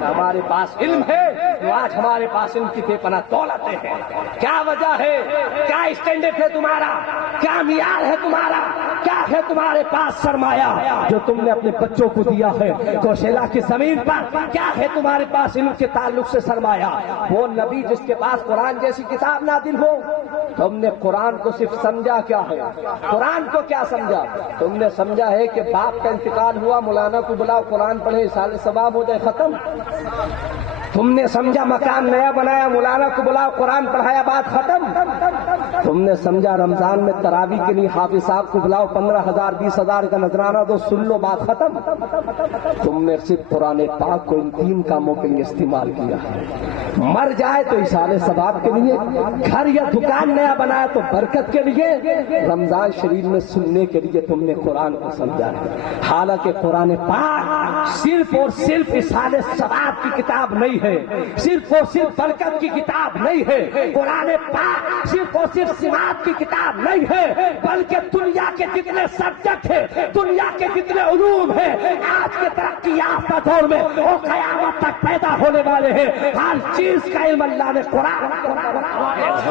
ہمارے پاس علم ہے تو آج ہمارے پاس علم کی بے پناہ دولتیں ہیں۔ کیا وجہ ہے؟ کیا اسٹینڈرڈ ہے تمہارا؟ کیا معیار ہے تمہارا؟ کیا ہے تمہارے پاس سرمایہ جو تم نے اپنے بچوں کو دیا ہے کوشیلا کی زمین پر؟ کیا ہے تمہارے پاس علم کے تعلق سے سرمایہ؟ وہ نبی جس کے پاس قرآن جیسی کتاب نازل ہو۔ تم نے قرآن کو صرف سمجھا کیا ہے؟ قرآن کو کیا سمجھا؟ تم نے سمجھا ہے کہ باپ کا انتقال ہوا، مولانا کو بلاؤ قرآن پڑھے سال ثواب ہو جائے، ختم۔ تم نے سمجھا مکان نیا بنایا، مولانا کو بلاؤ قرآن پڑھایا، بات ختم۔ تم نے سمجھا رمضان میں تراویح کے لیے حافظ صاحب کو بلاؤ 15,000 20,000 کا نذرانہ دو، سن لو، بات ختم۔ تم نے صرف قرآن پاک کو ان 3 کاموں کے لیے استعمال کیا ہے۔ مر جائے تو ایصال ثواب کے لیے، گھر یا دکان نیا بنایا تو برکت کے لیے، رمضان شریف میں سننے کے لیے تم نے قرآن کو سمجھا ہے۔ حالانکہ قرآن پاک صرف اور صرف ایصال ثواب کی کتاب نہیں ہے، صرف اور صرف برکت کی کتاب نہیں ہے۔ قرآن پاک صرف اور صرف سماعت کی کتاب نہیں ہے، بلکہ دنیا کے جتنے سبجیکٹ ہیں، دنیا کے جتنے علوم ہیں آج کے ترقی یافتہ دور میں وہ قیامت تک پیدا ہونے والے ہیں، ہر چیز کا علم اللہ نے قرآن۔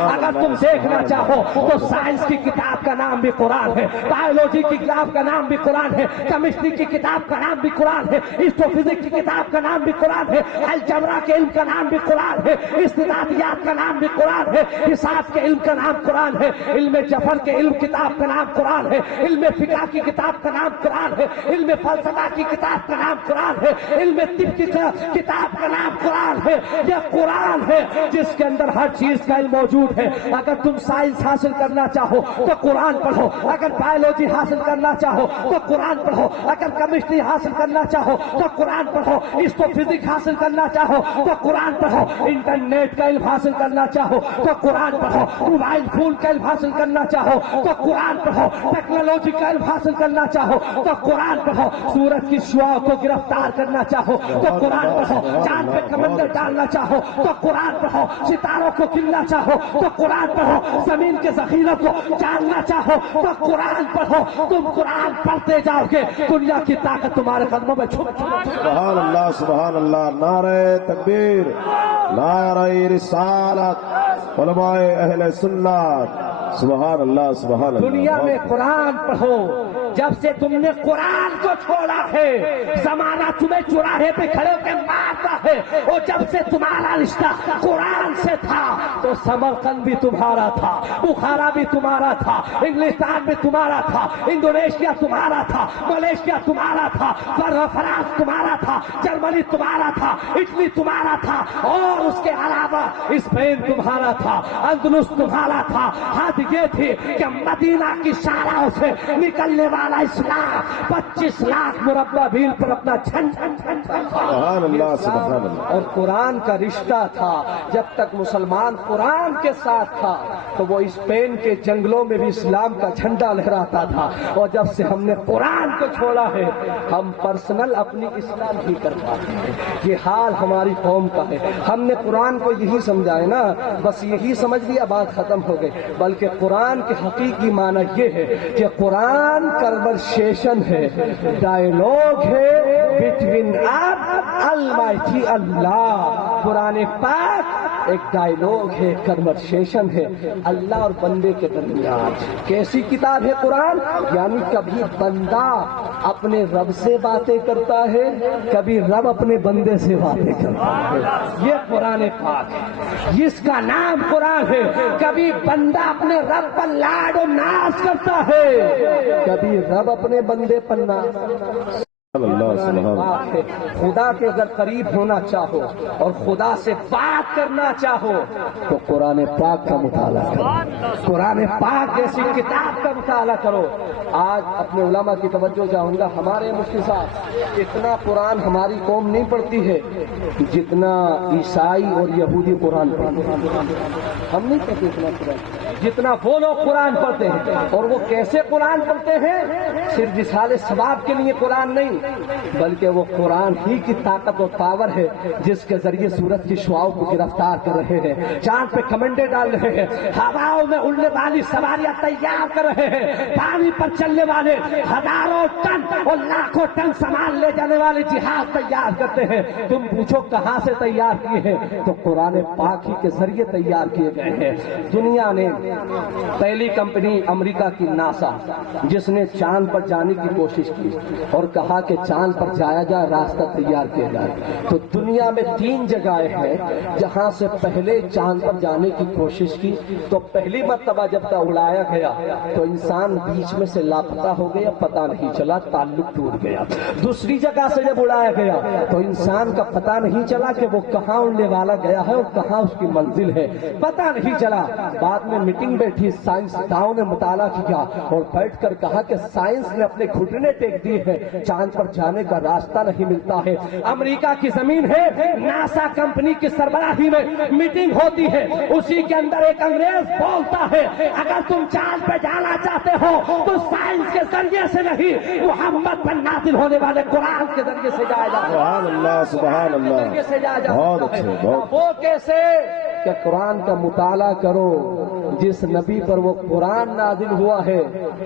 اگر تم دیکھنا چاہو تو سائنس کی کتاب کا نام بھی قرآن ہے، بایولوجی کی کتاب کا نام بھی قرآن ہے، کیمسٹری کی کتاب کا نام بھی قرآن ہے، اسٹو فزکس کی کتاب کا نام بھی قرآن ہے، الجبرا کے علم کا نام بھی قرآن ہے، استدادیات کا نام بھی قرآن ہے، حساب کے علم کا نام قرآن ہے، علم جفر کے علم کتاب کا نام قرآن ہے، علم فقہ کی کتاب کا نام قرآن ہے، علم فلسفہ کی کتاب کا نام قرآن ہے، علم طب کی کتاب کا نام قرآن ہے۔ یہ قرآن ہے جس کے اندر ہر چیز کا علم موجود ہے۔ اگر تم سائنس حاصل کرنا چاہو تو قرآن پڑھو، اگر بایولوجی حاصل کرنا چاہو تو قرآن پڑھو، اگر کیمسٹری حاصل کرنا چاہو تو قرآن پڑھو، اسٹو فزکس حاصل کرنا چاہو تو قرآن پڑھو، انٹرنیٹ کا علم حاصل کرنا چاہو تو قرآن پڑھو، موبائل فون کا علم حاصل کرنا چاہو تو قرآن پڑھو، ٹیکنالوجی کا علم حاصل کرنا چاہو تو قرآن پڑھو، سورج کی شعاع کو گرفتار کرنا چاہو تو قرآن پڑھو، چاند پہ کمندر ڈالنا چاہو تو قرآن پڑھو، ستاروں کو گننا چاہو تو قرآن پڑھو، زمین کے ذخیروں کو جاننا چاہو تو قرآن پڑھو۔ تم قرآن پڑھتے جاؤ گے، دنیا کی طاقت تمہارے قدموں میں چھپ۔ سبحان اللہ سبحان اللہ، نعرہ تکبیر، نعرہ رسالت، علماء اہل سنت، سبحان اللہ سبحان اللہ۔ دنیا میں قرآن پڑھو، جب سے تم نے قرآن کو چھوڑا ہے زمانہ تمہیں چوراہے پہ کھڑے ہو کے مارتا ہے، اور جب سے تمہارا رشتہ قرآن سے تھا تو سمرقند بھی تمہارا تھا، بخارا بھی تمہارا تھا، انگلستان بھی تمہارا تھا، انڈونیشیا تمہارا تھا، ملیشیا تمہارا تھا، فرانس تمہارا تھا، جرمنی تمہارا تھا، اٹلی تمہارا تھا، اور اس کے علاوہ اسپین تمہارا تھا، اندلس تمہارا تھا۔ حد یہ تھی کہ مدینہ کی شاہراہوں سے نکلنے والا اسلام 25 لاکھ مربع میل پر اپنا سبحان اللہ سبحان اللہ۔ اور قرآن کا رشتہ تھا، جب تک مسلمان قرآن کے ساتھ تھا تو وہ اسپین کے جنگلوں میں بھی اسلام کا جھنڈا لہراتا تھا، اور جب سے ہم نے قرآن کو چھوڑا ہے ہم پرسنل اپنی اسلام ہی کر پاتے ہیں۔ یہ حال ہماری قوم کا ہے۔ ہم نے قرآن کو یہی سمجھا ہے نا، بس یہی سمجھ لیا بات ختم ہو گئی، بلکہ قرآن کے حقیقی معنی یہ ہے کہ قرآن کنورسیشن ہے، ڈائیلاگ ہے بٹوین المائٹی اللہ۔ قرآن پاک ایک ڈائیلاگ ہے، کنورسیشن ہے اللہ اور بندے کے درمیان۔ کیسی کتاب ہے قرآن؟ یعنی کبھی بندہ اپنے رب سے باتیں کرتا ہے، کبھی رب اپنے بندے سے باتیں کرتا ہے۔ یہ قرآن پاک ہے جس کا نام قرآن ہے۔ کبھی بندہ اپنے رب پر لاڈ و ناز کرتا ہے، کبھی رب اپنے بندے پر ناز۔ خدا کے اگر قریب ہونا چاہو اور خدا سے بات کرنا چاہو تو قرآن پاک کا مطالعہ کرو، قرآن پاک جیسی کتاب کا مطالعہ کرو۔ آج اپنے علماء کی توجہ چاہوں گا، ہمارے مفتی صاحب اتنا قرآن ہماری قوم نہیں پڑھتی ہے جتنا عیسائی اور یہودی قرآن پڑھتے ہیں۔ ہم نہیں پڑھتے اتنا قرآن جتنا وہ لوگ قرآن پڑھتے ہیں۔ اور وہ کیسے قرآن پڑھتے ہیں؟ صرف رسالے ثواب کے لیے قرآن نہیں، بلکہ وہ قرآن ہی کی طاقت اور پاور ہے جس کے ذریعے سورج کی شعاؤں کو گرفتار کر رہے ہیں، چاند پہ کمنڈے ڈال رہے ہیں، ہواؤں میں اڑنے والی سواریاں تیار کر رہے ہیں، پانی پر چلنے والے ہزاروں ٹن اور لاکھوں ٹن سامان لے جانے والے جہاز تیار کرتے ہیں۔ تم پوچھو کہاں سے تیار کیے ہیں؟ تو قرآن پاک ہی کے ذریعے تیار کیے گئے ہیں۔ دنیا نے پہلی کمپنی امریکہ کی ناسا، جس نے چاند پر جانے کی کوشش کی اور کہا کہ چاند پر جایا جائے، راستہ تیار کیا جائے، تو دنیا میں 3 جگہیں ہیں جہاں سے پہلے چاند پر جانے کی کوشش کی۔ تو پہلی مرتبہ جب تک اڑایا گیا تو انسان بیچ میں سے لاپتہ ہو گیا، پتہ نہیں چلا، تعلق ٹوٹ گیا۔ دوسری جگہ سے جب اڑایا گیا تو انسان کا پتہ نہیں چلا کہ وہ کہاں اڑنے والا گیا ہے اور کہاں اس کی منزل ہے، پتہ نہیں چلا۔ بعد میں میٹنگ بیٹھی، سائنسدانوں نے مطالعہ کیا اور بیٹھ کر کہا کہ سائنس نے اپنے گھٹنے ٹیک دیے ہیں، چاند پر جانے کا راستہ نہیں ملتا ہے۔ امریکہ کی زمین ہے، ناسا کمپنی کی سربراہی میں میٹنگ ہوتی ہے، اسی کے اندر ایک انگریز بولتا ہے اگر تم چاند پہ جانا چاہتے ہو تو سائنس کے ذریعے سے نہیں، محمد پر نازل ہونے والے قرآن کے ذریعے سے جایا جا سکتا ہے۔ سبحان اللہ سبحان اللہ، بہت اچھے، بہت وہ کیسے کہ قرآن کا مطالعہ کرو، جس نبی پر وہ قرآن نازل ہوا ہے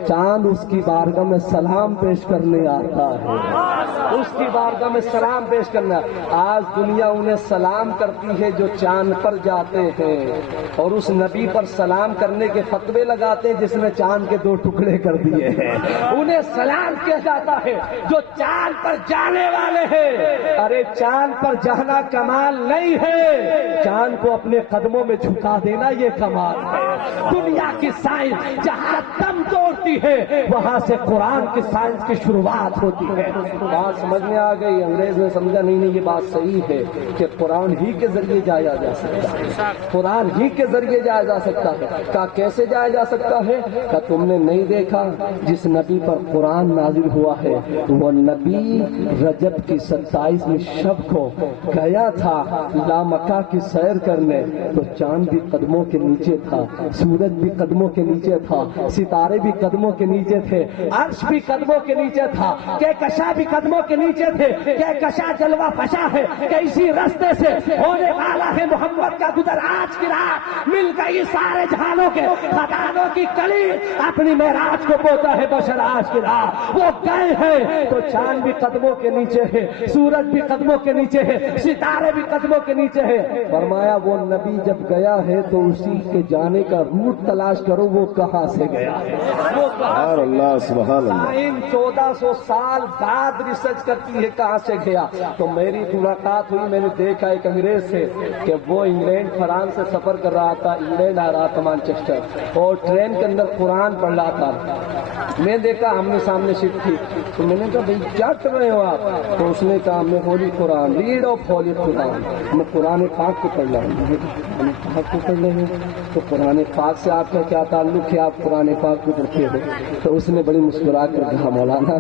چاند اس کی بارگاہ میں سلام پیش کرنے آتا ہے، اس کی بارگاہ میں سلام پیش کرنا۔ آج دنیا انہیں سلام کرتی ہے جو چاند پر جاتے ہیں، اور اس نبی پر سلام کرنے کے فتوے لگاتے ہیں جس نے چاند کے 2 ٹکڑے کر دیے ہیں۔ انہیں سلام کیا جاتا ہے جو چاند پر جانے والے ہیں۔ ارے چاند پر جانا کمال نہیں ہے، چاند کو اپنے قدموں میں جھکا دینا یہ کمال ہے۔ دنیا کی سائنس جہاں دم توڑتی ہے وہاں سے قرآن کی سائنس کی شروعات ہوتی ہے۔ بات سمجھ میں آ گئی؟ انگریز نے سمجھا نہیں یہ بات صحیح ہے کہ قرآن ہی کے ذریعے جایا جا سکتا ہے، قرآن ہی کے ذریعے جایا جا سکتا ہے۔ کہا کیسے جایا جا سکتا ہے؟ کہا تم نے نہیں دیکھا جس نبی پر قرآن نازل ہوا ہے وہ نبی رجب کی 27ویں شب کو گیا تھا لامکہ کی سیر کرنے، تو چاند بھی قدموں کے نیچے تھا، سورج بھی قدموں کے نیچے تھا، ستارے بھی قدموں کے نیچے تھے، عرش بھی قدموں کے نیچے تھا، کہکشاں بھی قدموں کے نیچے تھے۔ کہکشاں جلوہ فشاں ہے کہ اسی راستے سے ہونے والا ہے محمد کا گزر۔ آج کی رات مل گئی سارے جہانوں کے خزانوں کی کلی، اپنی معراج کو پوتا ہے بشر آج کی رات وہ گئے ہیں، تو چاند بھی قدموں کے نیچے ہے، سورج بھی قدموں کے نیچے ہے، ستارے بھی قدموں کے نیچے ہے۔ فرمایا وہ نبی جب گیا ہے تو اسی کے جانے کا روٹ تلاش کرو وہ کہاں سے گیا ہے، وہ سبحان اللہ سبحان اللہ۔ سائنس 1400 سال بعد ریسرچ کرتی ہے کہاں سے گیا۔ تو میری ملاقات ہوئی، میں نے دیکھا ایک انگریز سے کہ وہ انگلینڈ فرانس سے سفر کر رہا تھا، انگلینڈ آ رہا تھا مانچسٹر، اور ٹرین کے اندر قرآن پڑھ رہا تھا۔ میں دیکھا آمنے سامنے سیٹ تھی، تو میں نے کہا بھائی کیا کر رہے ہو آپ؟ تو اس نے کہا میں ہولی قرآن، ریڈ آف ہولی قرآن، میں قرآن پاک کو پڑھ رہا ہوں۔ قرآن پاک کو پڑھ رہے ہیں تو قرآن پاک سے آپ کا کیا تعلق ہے، آپ قرآن پاک کو پڑھتے ہو؟ تو اس نے بڑی مسکرا کر کہا مولانا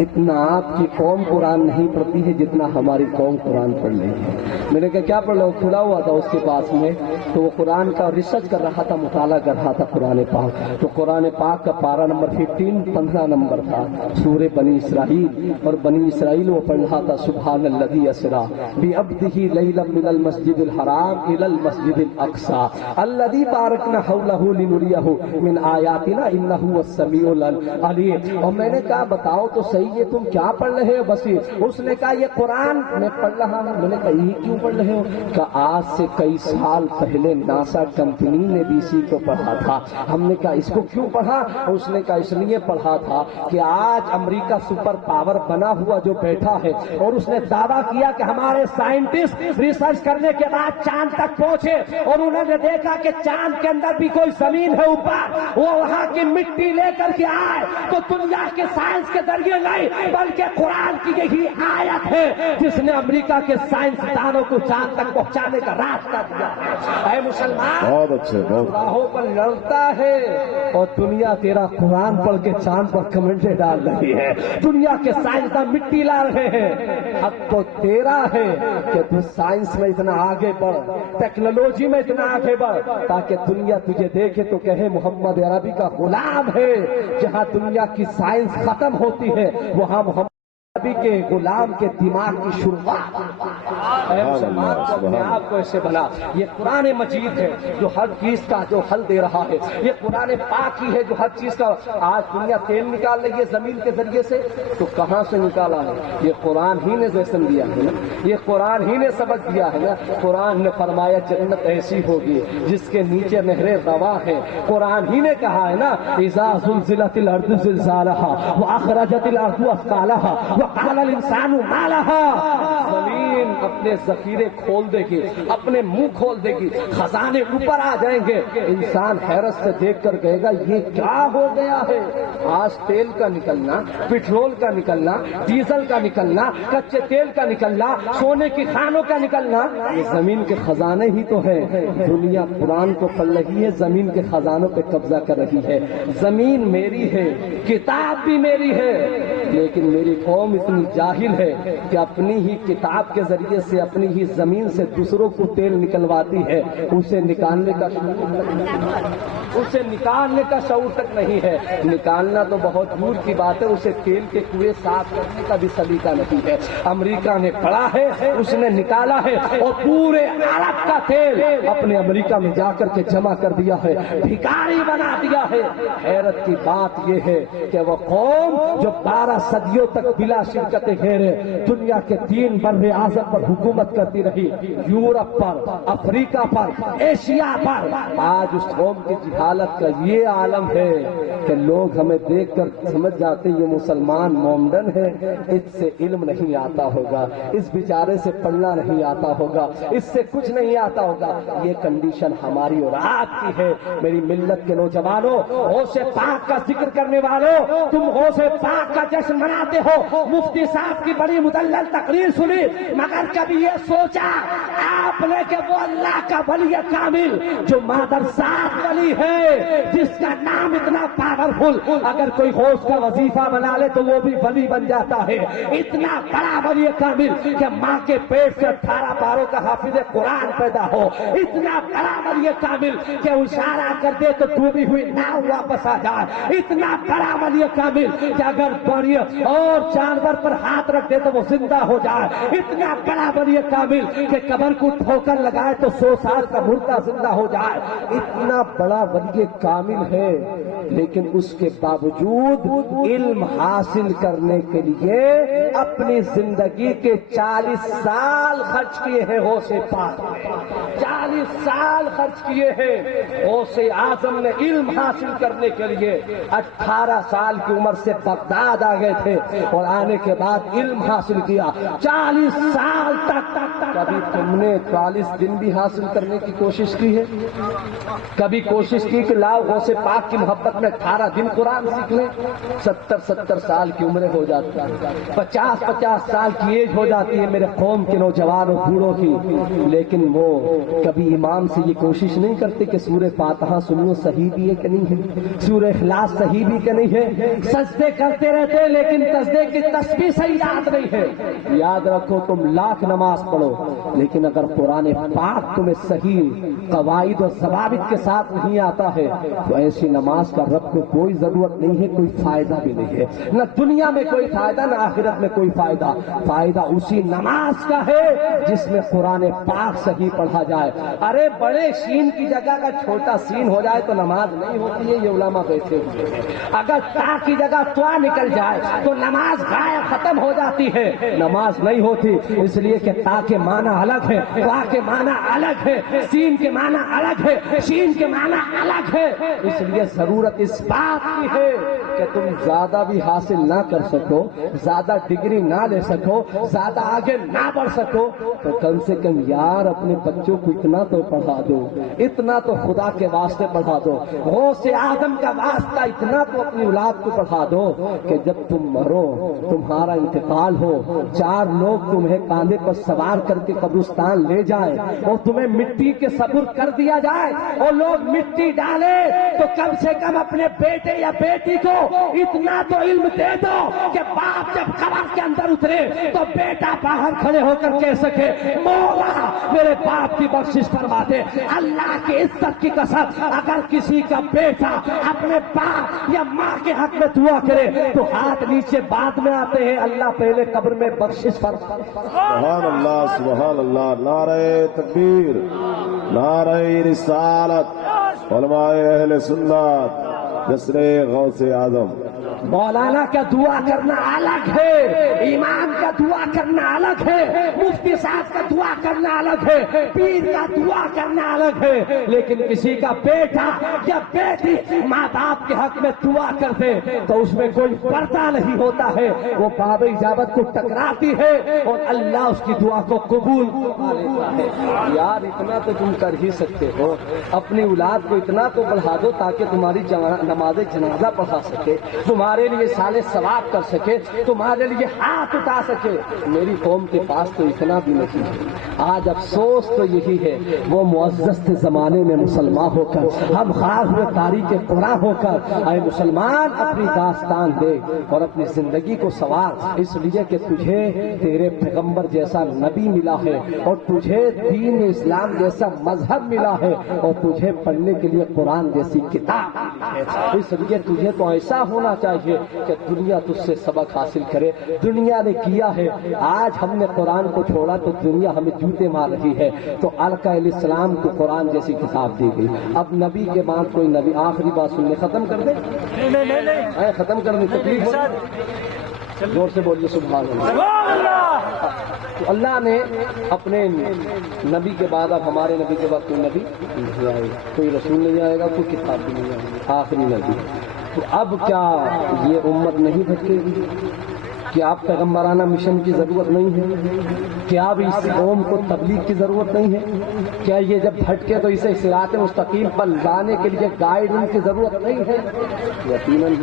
اتنا آپ کی قوم قرآن نہیں پڑھتی ہے جتنا ہماری قوم قرآن پڑھ رہی ہے۔ میں نے کہا کیا پڑھ رہا ہوں؟ کھلا ہوا تھا اس کے پاس میں، تو وہ قرآن کا ریسرچ کر رہا تھا، مطالعہ کر رہا تھا قرآن پاک۔ تو قرآن پاک کا پارہ نمبر 15 نمبر تھا، سورہ بنی اسرائیل، اور بنی اسرائیل وہ پڑھ رہا تھا سبحان الذی اسریٰ بعبدہ لیلا من المسجد الحرام الی المسجد الاقصی الذی بارکنا حولہ لنریہ من آیاتنا انہ هو السمیع العلیم۔ اور میں نے کہا بتاؤ تو صحیح یہ تم کیا پڑھ رہے ہو بصیر؟ اس نے کہا یہ قرآن میں پڑھ رہا ہوں۔ میں نے کہا یہ کیوں پڑھ رہے ہو؟ کہ آج سے کئی سال پہلے ناسا کمپنی نے بھی اسی کو پڑھا تھا۔ ہم نے کہا اس کو کیوں پڑھا؟ اس نے کہا اس لیے پڑھا تھا کہ آج امریکہ سپر پاور بنا ہوا جو بیٹھا ہے، اور اس نے دعویٰ کیا کہ ہمارے سائنٹسٹ ریسرچ کرنے کے بعد چاند تک پہنچے اور انہوں نے دیکھا کہ چاند کے اندر بھی کوئی زمین ہے اوپر، وہ وہاں کی مٹی لے کر کے آئے، تو دنیا کے سائنس کے ذریعے نہیں بلکہ قرآن کی یہی آیت ہے جس نے امریکہ کے سائنسدانوں کو چاند تک پہنچانے کا راستہ دیا۔ اے مسلمان، بہت اچھے، بہت راہوں پر لڑتا ہے اور دنیا تیرا قرآن پڑھ کے چاند پر کمنٹیں ڈال رہی ہے، دنیا کے سائنسداں مٹی لا رہے ہیں۔ حق تو تیرا ہے کہ تو سائنس میں اتنا آگے بڑھ، ٹیکنالوجی میں اتنا آگے بڑھ، تاکہ دنیا تجھے دیکھے تو کہے محمد عربی کا غلام ہے۔ جہاں دنیا کی سائنس ختم ہوتی ہے وہاں محمد عربی کے غلام کے دماغ کی شروعات۔ اے مسلمان کو اپنے آپ کو ایسے بنا، یہ قرآن مجید ہے جو ہر چیز کا جو حل دے رہا ہے، یہ قرآن پاک ہی ہے جو ہر چیز کا۔ آج دنیا تیل نکال رہی ہے زمین کے ذریعے سے، تو کہاں سے نکالا ہے؟ یہ قرآن ہی نے لیسن دیا ہے نا، یہ قرآن ہی نے سبق دیا ہے نا۔ قرآن نے فرمایا جنت ایسی ہوگی جس کے نیچے نہریں رواں ہیں، قرآن ہی نے کہا ہے نا اذا زلزلت الارض زلزالہا واخرجت الارض اثقالہا وقال الانسان ما لها۔ زمین اپنے ذخیرے کھول دے گی، اپنے منہ کھول دے گی، خزانے اوپر آ جائیں گے، انسان حیرت سے دیکھ کر کہے گا یہ کیا ہو گیا ہے؟ آج تیل کا نکلنا، پٹرول کا نکلنا، ڈیزل کا نکلنا، کچے تیل کا نکلنا، سونے کی خانوں کا نکلنا، یہ زمین کے خزانے ہی تو ہیں۔ دنیا قرآن کو پڑھ رہی ہے، زمین کے خزانوں پہ قبضہ کر رہی ہے۔ زمین میری ہے، کتاب بھی میری ہے، لیکن میری قوم اتنی جاہل ہے کہ اپنی ہی کتاب کے ذریعے ذریعے سے اپنی ہی زمین سے دوسروں کو تیل نکلواتی ہے، اسے نکالنے کا شعور تک نہیں ہے۔ نکالنا تو بہت دور کی بات ہے، اسے تیل کے کنویں صاف کرنے کا بھی سلیقہ نہیں ہے۔ امریکہ نے پڑھا ہے، اس نے نکالا ہے اور پورے عرب کا تیل اپنے امریکہ میں جا کر کے جمع کر دیا ہے، بھکاری بنا دیا ہے۔ حیرت کی بات یہ ہے کہ وہ قوم جو 12 صدیوں تک بلا شرکت گھیرے دنیا کے 3 بر اعظم پر حکومت کرتی رہی، یورپ پر، افریقہ پر، ایشیا پر، آج اس قوم کی جہالت کا یہ عالم ہے کہ لوگ ہمیں دیکھ کر سمجھ جاتے یہ مسلمان مومڈن ہے، اس سے علم نہیں آتا ہوگا، اس بیچارے سے پڑھنا نہیں آتا ہوگا، اس سے کچھ نہیں آتا ہوگا۔ یہ کنڈیشن ہماری اور آپ کی ہے۔ میری ملت کے نوجوانوں، غوث پاک کا ذکر کرنے والوں، تم غوث پاک کا جشن مناتے ہو، مفتی صاحب کی بڑی مدلل تقریر سنی، مگر کبھی یہ سوچا آپ نے کہ وہ اللہ کا ولی کامل جو مادر سات ولی ہے، جس کا نام اتنا پاورفل، اگر کوئی غوث کا وظیفہ بنا لے تو وہ بھی ولی بن جاتا ہے، اتنا بڑا ولی کامل کہ ماں کے پیٹ سے 18 پاروں کا حافظ قرآن پیدا ہو، اتنا بڑا ولی کامل کہ اشارہ کر دے تو ڈوبی ہوئی ناؤ واپس آ جائے، اتنا بڑا ولی کامل کہ اگر بڑی اور جانور پر ہاتھ رکھ دے تو وہ زندہ ہو جائے، اتنا بڑا ولی کامل کہ قبر کو ٹھوکر لگائے تو 100 سال کا مردہ زندہ ہو جائے، اتنا بڑا ولی کامل ہے۔ لیکن اس کے باوجود علم حاصل کرنے کے لیے اپنی زندگی کے 40 سال خرچ کیے ہیں غوث پاک، 40 سال خرچ کیے ہیں۔ غوث اعظم نے علم حاصل کرنے کے لیے 18 سال کی عمر سے بغداد آ گئے تھے اور آنے کے بعد علم حاصل کیا 40 سال تک۔ کبھی تم نے 40 دن بھی حاصل کرنے کی کوشش کی ہے؟ کبھی کوشش کی کہ لاؤ غوث پاک کی محبت میں 18 دن قرآن سیکھ لیں؟ 70 سال کی عمریں ہو جاتی ہیں، 50 سال کی ایج ہو جاتی ہے میرے قوم کے نوجوانوں بوڑھوں کی، لیکن وہ کبھی امام سے یہ کوشش نہیں کرتے کہ سورہ فاتحہ سنو صحیح بھی ہے کہ نہیں ہے، سورہ اخلاص صحیح بھی کہ نہیں ہے، سجدے کرتے رہتے لیکن سجدے کی تسبیح صحیح یاد نہیں ہے۔ یاد رکھو تم لاکھ نماز پڑھو لیکن اگر قرآن پاک تمہیں صحیح قواعد و ضوابط کے ساتھ نہیں آتا ہے تو ایسی نماز کا رب کو کوئی ضرورت نہیں ہے، کوئی فائدہ بھی نہیں ہے، نہ دنیا میں کوئی فائدہ نہ آخرت میں کوئی فائدہ۔ فائدہ اسی نماز کا ہے جس میں قرآن پاک صحیح پڑھا جائے۔ ارے بڑے شین کی جگہ کا چھوٹا سین ہو جائے تو نماز نہیں ہوتی ہے، یہ علماء بیٹھے ہوئے ہیں۔ اگر تا کی جگہ توا نکل جائے تو نماز غائب ختم ہو جاتی ہے، نماز نہیں ہوتی، اس لیے کہ تا کے معنی الگ ہے، وا کے معنی الگ ہے، سین کے معنی الگ ہے، شین کے معنی الگ ہے۔ اس لیے ضرورت اس بات کی ہے کہ تم زیادہ بھی حاصل نہ کر سکو، زیادہ ڈگری نہ لے سکو، زیادہ آگے نہ بڑھ سکو تو کم سے کم یار اپنے بچوں کو اتنا تو پڑھا دو، اتنا تو خدا کے واسطے پڑھا دو، غوث اعظم کا واسطہ اتنا تو اپنی اولاد کو پڑھا دو کہ جب تم مرو، تمہارا انتقال ہو، 4 لوگ تمہیں کاندھے پر سوار کر کے قبرستان لے جائیں اور تمہیں مٹی کے سپرد کر دیا جائے اور لوگ مٹی ڈالے تو کم سے کم اپنے بیٹے یا بیٹی کو اتنا تو علم دے دو کہ باپ جب قبر کے اندر اترے تو بیٹا باہر کھڑے ہو کر کہہ سکے مولا میرے باپ کی بخشش فرما دے۔ اللہ کی عزت کی قسم اگر کسی کا بیٹا اپنے باپ یا ماں کے حق میں دعا کرے تو ہاتھ نیچے بعد میں آتے ہیں، اللہ پہلے قبر میں بخشش فرما دے۔ سبحان اللہ سبحان اللہ، نعرہ تکبیر، نعرہ رسالت، علماء اہل سنت، جشن غوث اعظم۔ مولانا کا دعا کرنا الگ ہے، امام کا دعا کرنا الگ ہے، مفتی صاحب کا دعا کرنا الگ ہے، پیر کا دعا کرنا الگ ہے، لیکن کسی کا بیٹا یا بیٹی ماں باپ کے حق میں دعا کرتے تو اس میں کوئی پردہ نہیں ہوتا ہے، وہ باب اجابت کو ٹکراتی ہے اور اللہ اس کی دعا کو قبول کروا لیتا ہے۔ یار اتنا تو تم کر ہی سکتے ہو، اپنی اولاد کو اتنا تو بڑھا دو تاکہ تمہاری نماز جنازہ پڑھا سکے، تمہارے لیے سال ثواب کر سکے، تمہارے لیے ہاتھ اٹھا سکے، میری قوم کے پاس تو اتنا بھی نہیں ہے۔ آج افسوس تو یہی ہے، وہ معزز تھے زمانے میں مسلمان ہو کر، ہم خاص ہوئے تاریخ قرآن ہو کر۔ اے مسلمان اپنی داستان دے اور اپنی زندگی کو سنوار، اس لیے کہ تجھے تیرے پیغمبر جیسا نبی ملا ہے، اور تجھے دین اسلام جیسا مذہب ملا ہے، اور تجھے پڑھنے کے لیے قرآن جیسی کتاب ہے۔ اس لیے تجھے تو ایسا ہونا چاہیے کہ دنیا تجھ سے سبق حاصل کرے۔ دنیا نے کیا ہے، آج ہم نے قرآن کو چھوڑا تو دنیا ہمیں جوتے مار رہی ہے، تو القا علیہ السلام کو قرآن جیسی کتاب دی گئی۔ اب نبی کے بعد کوئی نبی، آخری بات سننے ختم کر دے، ختم کرنے تکلیف ہو، زور سے بولیے سبحان اللہ۔ تو اللہ نے اپنے نبی کے بعد، اب ہمارے نبی کے بعد کوئی نبی نہیں آئے گا، کوئی رسول نہیں آئے گا، کوئی کتاب بھی نہیں آئے گی، آخری نبی۔ تو اب کیا یہ امت نہیں بھٹکے گی؟ کیا اب پیغمبرانہ مشن کی ضرورت نہیں ہے؟ کیا اب اس قوم کو تبلیغ کی ضرورت نہیں ہے؟ کیا یہ جب بھٹکے تو اسے صراط مستقیم پر لانے کے لیے گائیڈ ان کی ضرورت نہیں ہے؟ یقیناً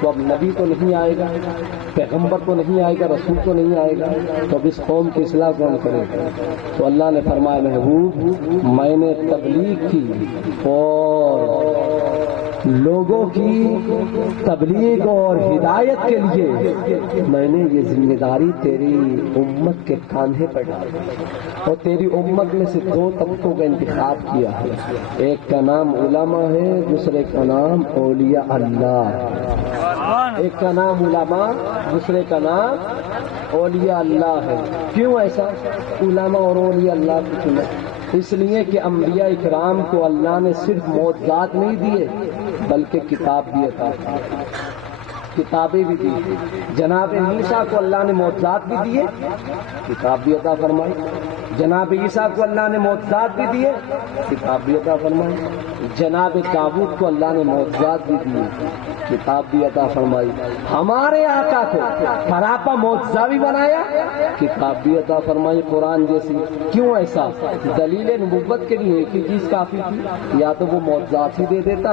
تو اب نبی تو نہیں آئے گا، پیغمبر تو نہیں آئے گا، رسول تو نہیں آئے گا، تو اب اس قوم کی اصلاح کون کرے گا؟ تو اللہ نے فرمایا محبوب میں نے تبلیغ کی اور لوگوں کی تبلیغ اور ہدایت کے لیے میں نے یہ ذمہ داری تیری امت کے کاندھے پر ڈالی، اور تیری امت میں سے دو طبقوں کا انتخاب کیا ہے، ایک کا نام علماء ہے، دوسرے کا نام اولیاء اللہ۔ ایک کا نام علماء، دوسرے کا نام اولیاء اللہ ہے۔ کیوں ایسا علماء اور اولیاء اللہ کی چنا؟ اس لیے کہ انبیاء اکرام کو اللہ نے صرف معجزات نہیں دیے بلکہ کتاب بھی عطا کی، کتابیں بھی دی۔ جناب موسیٰ کو اللہ نے معجزات بھی دیے، کتاب بھی عطا فرمائی۔ جناب عیسیٰ کو اللہ نے معجزات بھی دیے، کتاب بھی عطا فرمائی۔ جناب داؤد کو اللہ نے معجزات بھی دیے، کتاب بھی عطا فرمائی۔ ہمارے آقا کو پراپا معجزہ بھی بنایا، کتاب بھی عطا فرمائی قرآن جیسی۔ کیوں ایسا؟ دلیل نبوت کے لیے ایک ہی چیز کافی تھی، یا تو وہ معجزات ہی دے دیتا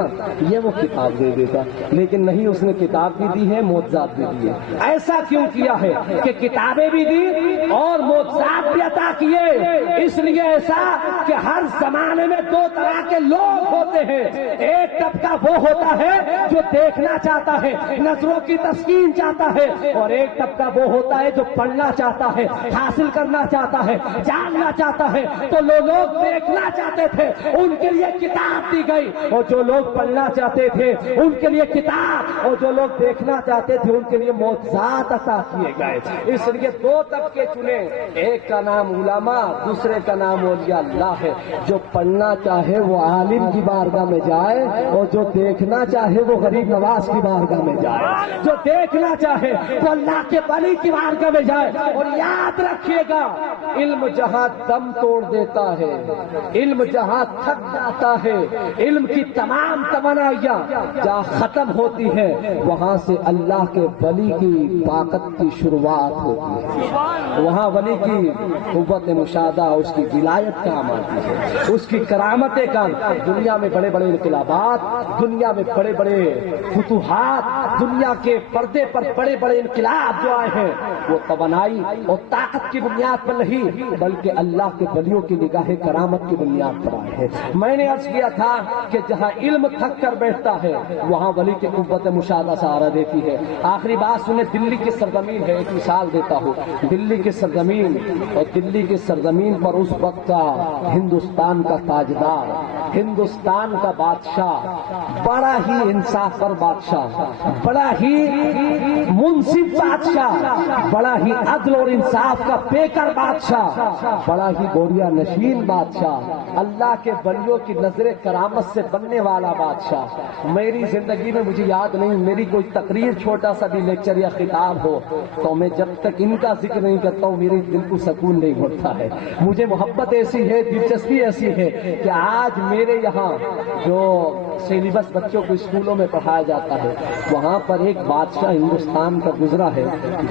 یا وہ کتاب دے دیتا، لیکن نہیں، اس نے کتاب بھی دی ہے، معجزات بھی دی ہے۔ ایسا کیوں کیا ہے کہ کتابیں بھی دی اور معجزات بھی عطا کیے؟ اس لیے ایسا کہ ہر زمانے میں دو طرح کے لوگ ہوتے ہیں، ایک طبقہ وہ ہوتا ہے جو دیکھنا چاہتا ہے، نظروں کی تسکین چاہتا ہے، اور ایک طبقہ وہ ہوتا ہے جو پڑھنا چاہتا ہے، حاصل کرنا چاہتا ہے، جاننا چاہتا ہے۔ تو لوگ دیکھنا چاہتے تھے ان کے لیے کتاب دی گئی، اور جو لوگ پڑھنا چاہتے تھے ان کے لیے کتاب، اور جو لوگ دیکھنا چاہتے تھے ان کے لیے معجزات عطا کیے گئے۔ اس لیے دو طبقے چنے، ایک کا نام علماء، دوسرے کا نام اولیاء اللہ ہے۔ جو پڑھنا چاہے وہ عالم کی بارگاہ میں جائے، اور جو دیکھنا چاہے وہ غریب نواز کی بارگاہ میں جائے۔ جو دیکھنا چاہے وہ اللہ کے ولی کی بارگاہ میں جائے۔ اور یاد رکھیے گا، علم جہاں دم توڑ دیتا ہے، علم جہاں تھک جاتا ہے، علم کی تمام توانائیاں جہاں ختم ہوتی ہے، وہاں سے اللہ کے ولی کی طاقت کی شروعات ہوتی ہے۔ وہاں ولی کی قوت مشاہدہ، اس کی ولایت کام آتی ہے، اس کی کرامتیں کام۔ دنیا میں بڑے بڑے انقلابات، دنیا میں بڑے بڑے فتوحات، دنیا کے پردے پر بڑے بڑے انقلاب جو آئے ہیں، وہ توانائی اور طاقت کی بنیاد پر نہیں بلکہ اللہ کے ولیوں کی نگاہ کرامت کی بنیاد پر آئے ہیں۔ میں نے عرض کیا تھا کہ جہاں علم تھک کر بیٹھتا ہے وہاں ولی کی قوت مشاہدہ سہارا دیتی ہے۔ آخری بات سنیں، دلی کی سرزمین ہے، ایک مثال دیتا ہوں۔ دلی کی سرزمین، اور دلی کی سرزمین پر اس وقت کا ہندوستان کا تاجدار، ہندوستان کا بادشاہ، بڑا ہی انصاف پر بادشاہ، بڑا ہی منصف بادشاہ، بڑا ہی عدل اور انصاف کا پیکر بادشاہ، بڑا ہی گوریا نشین بادشاہ، اللہ کے ولیوں کی نظر کرامت سے بننے والا بادشاہ۔ میری زندگی میں مجھے یاد نہیں میری کوئی تقریر، چھوٹا سا بھی لیکچر یا خطاب ہو تو میں جب تک ان کا ذکر نہیں کرتا ہوں میرے دل کو سکون نہیں ہوتا ہے۔ مجھے محبت ایسی ہے، دلچسپی ایسی ہے کہ آج میرے یہاں جو سیلیبس بچوں کو اسکولوں میں پڑھایا جاتا ہے، وہاں پر ایک بادشاہ ہندوستان کا گزرا ہے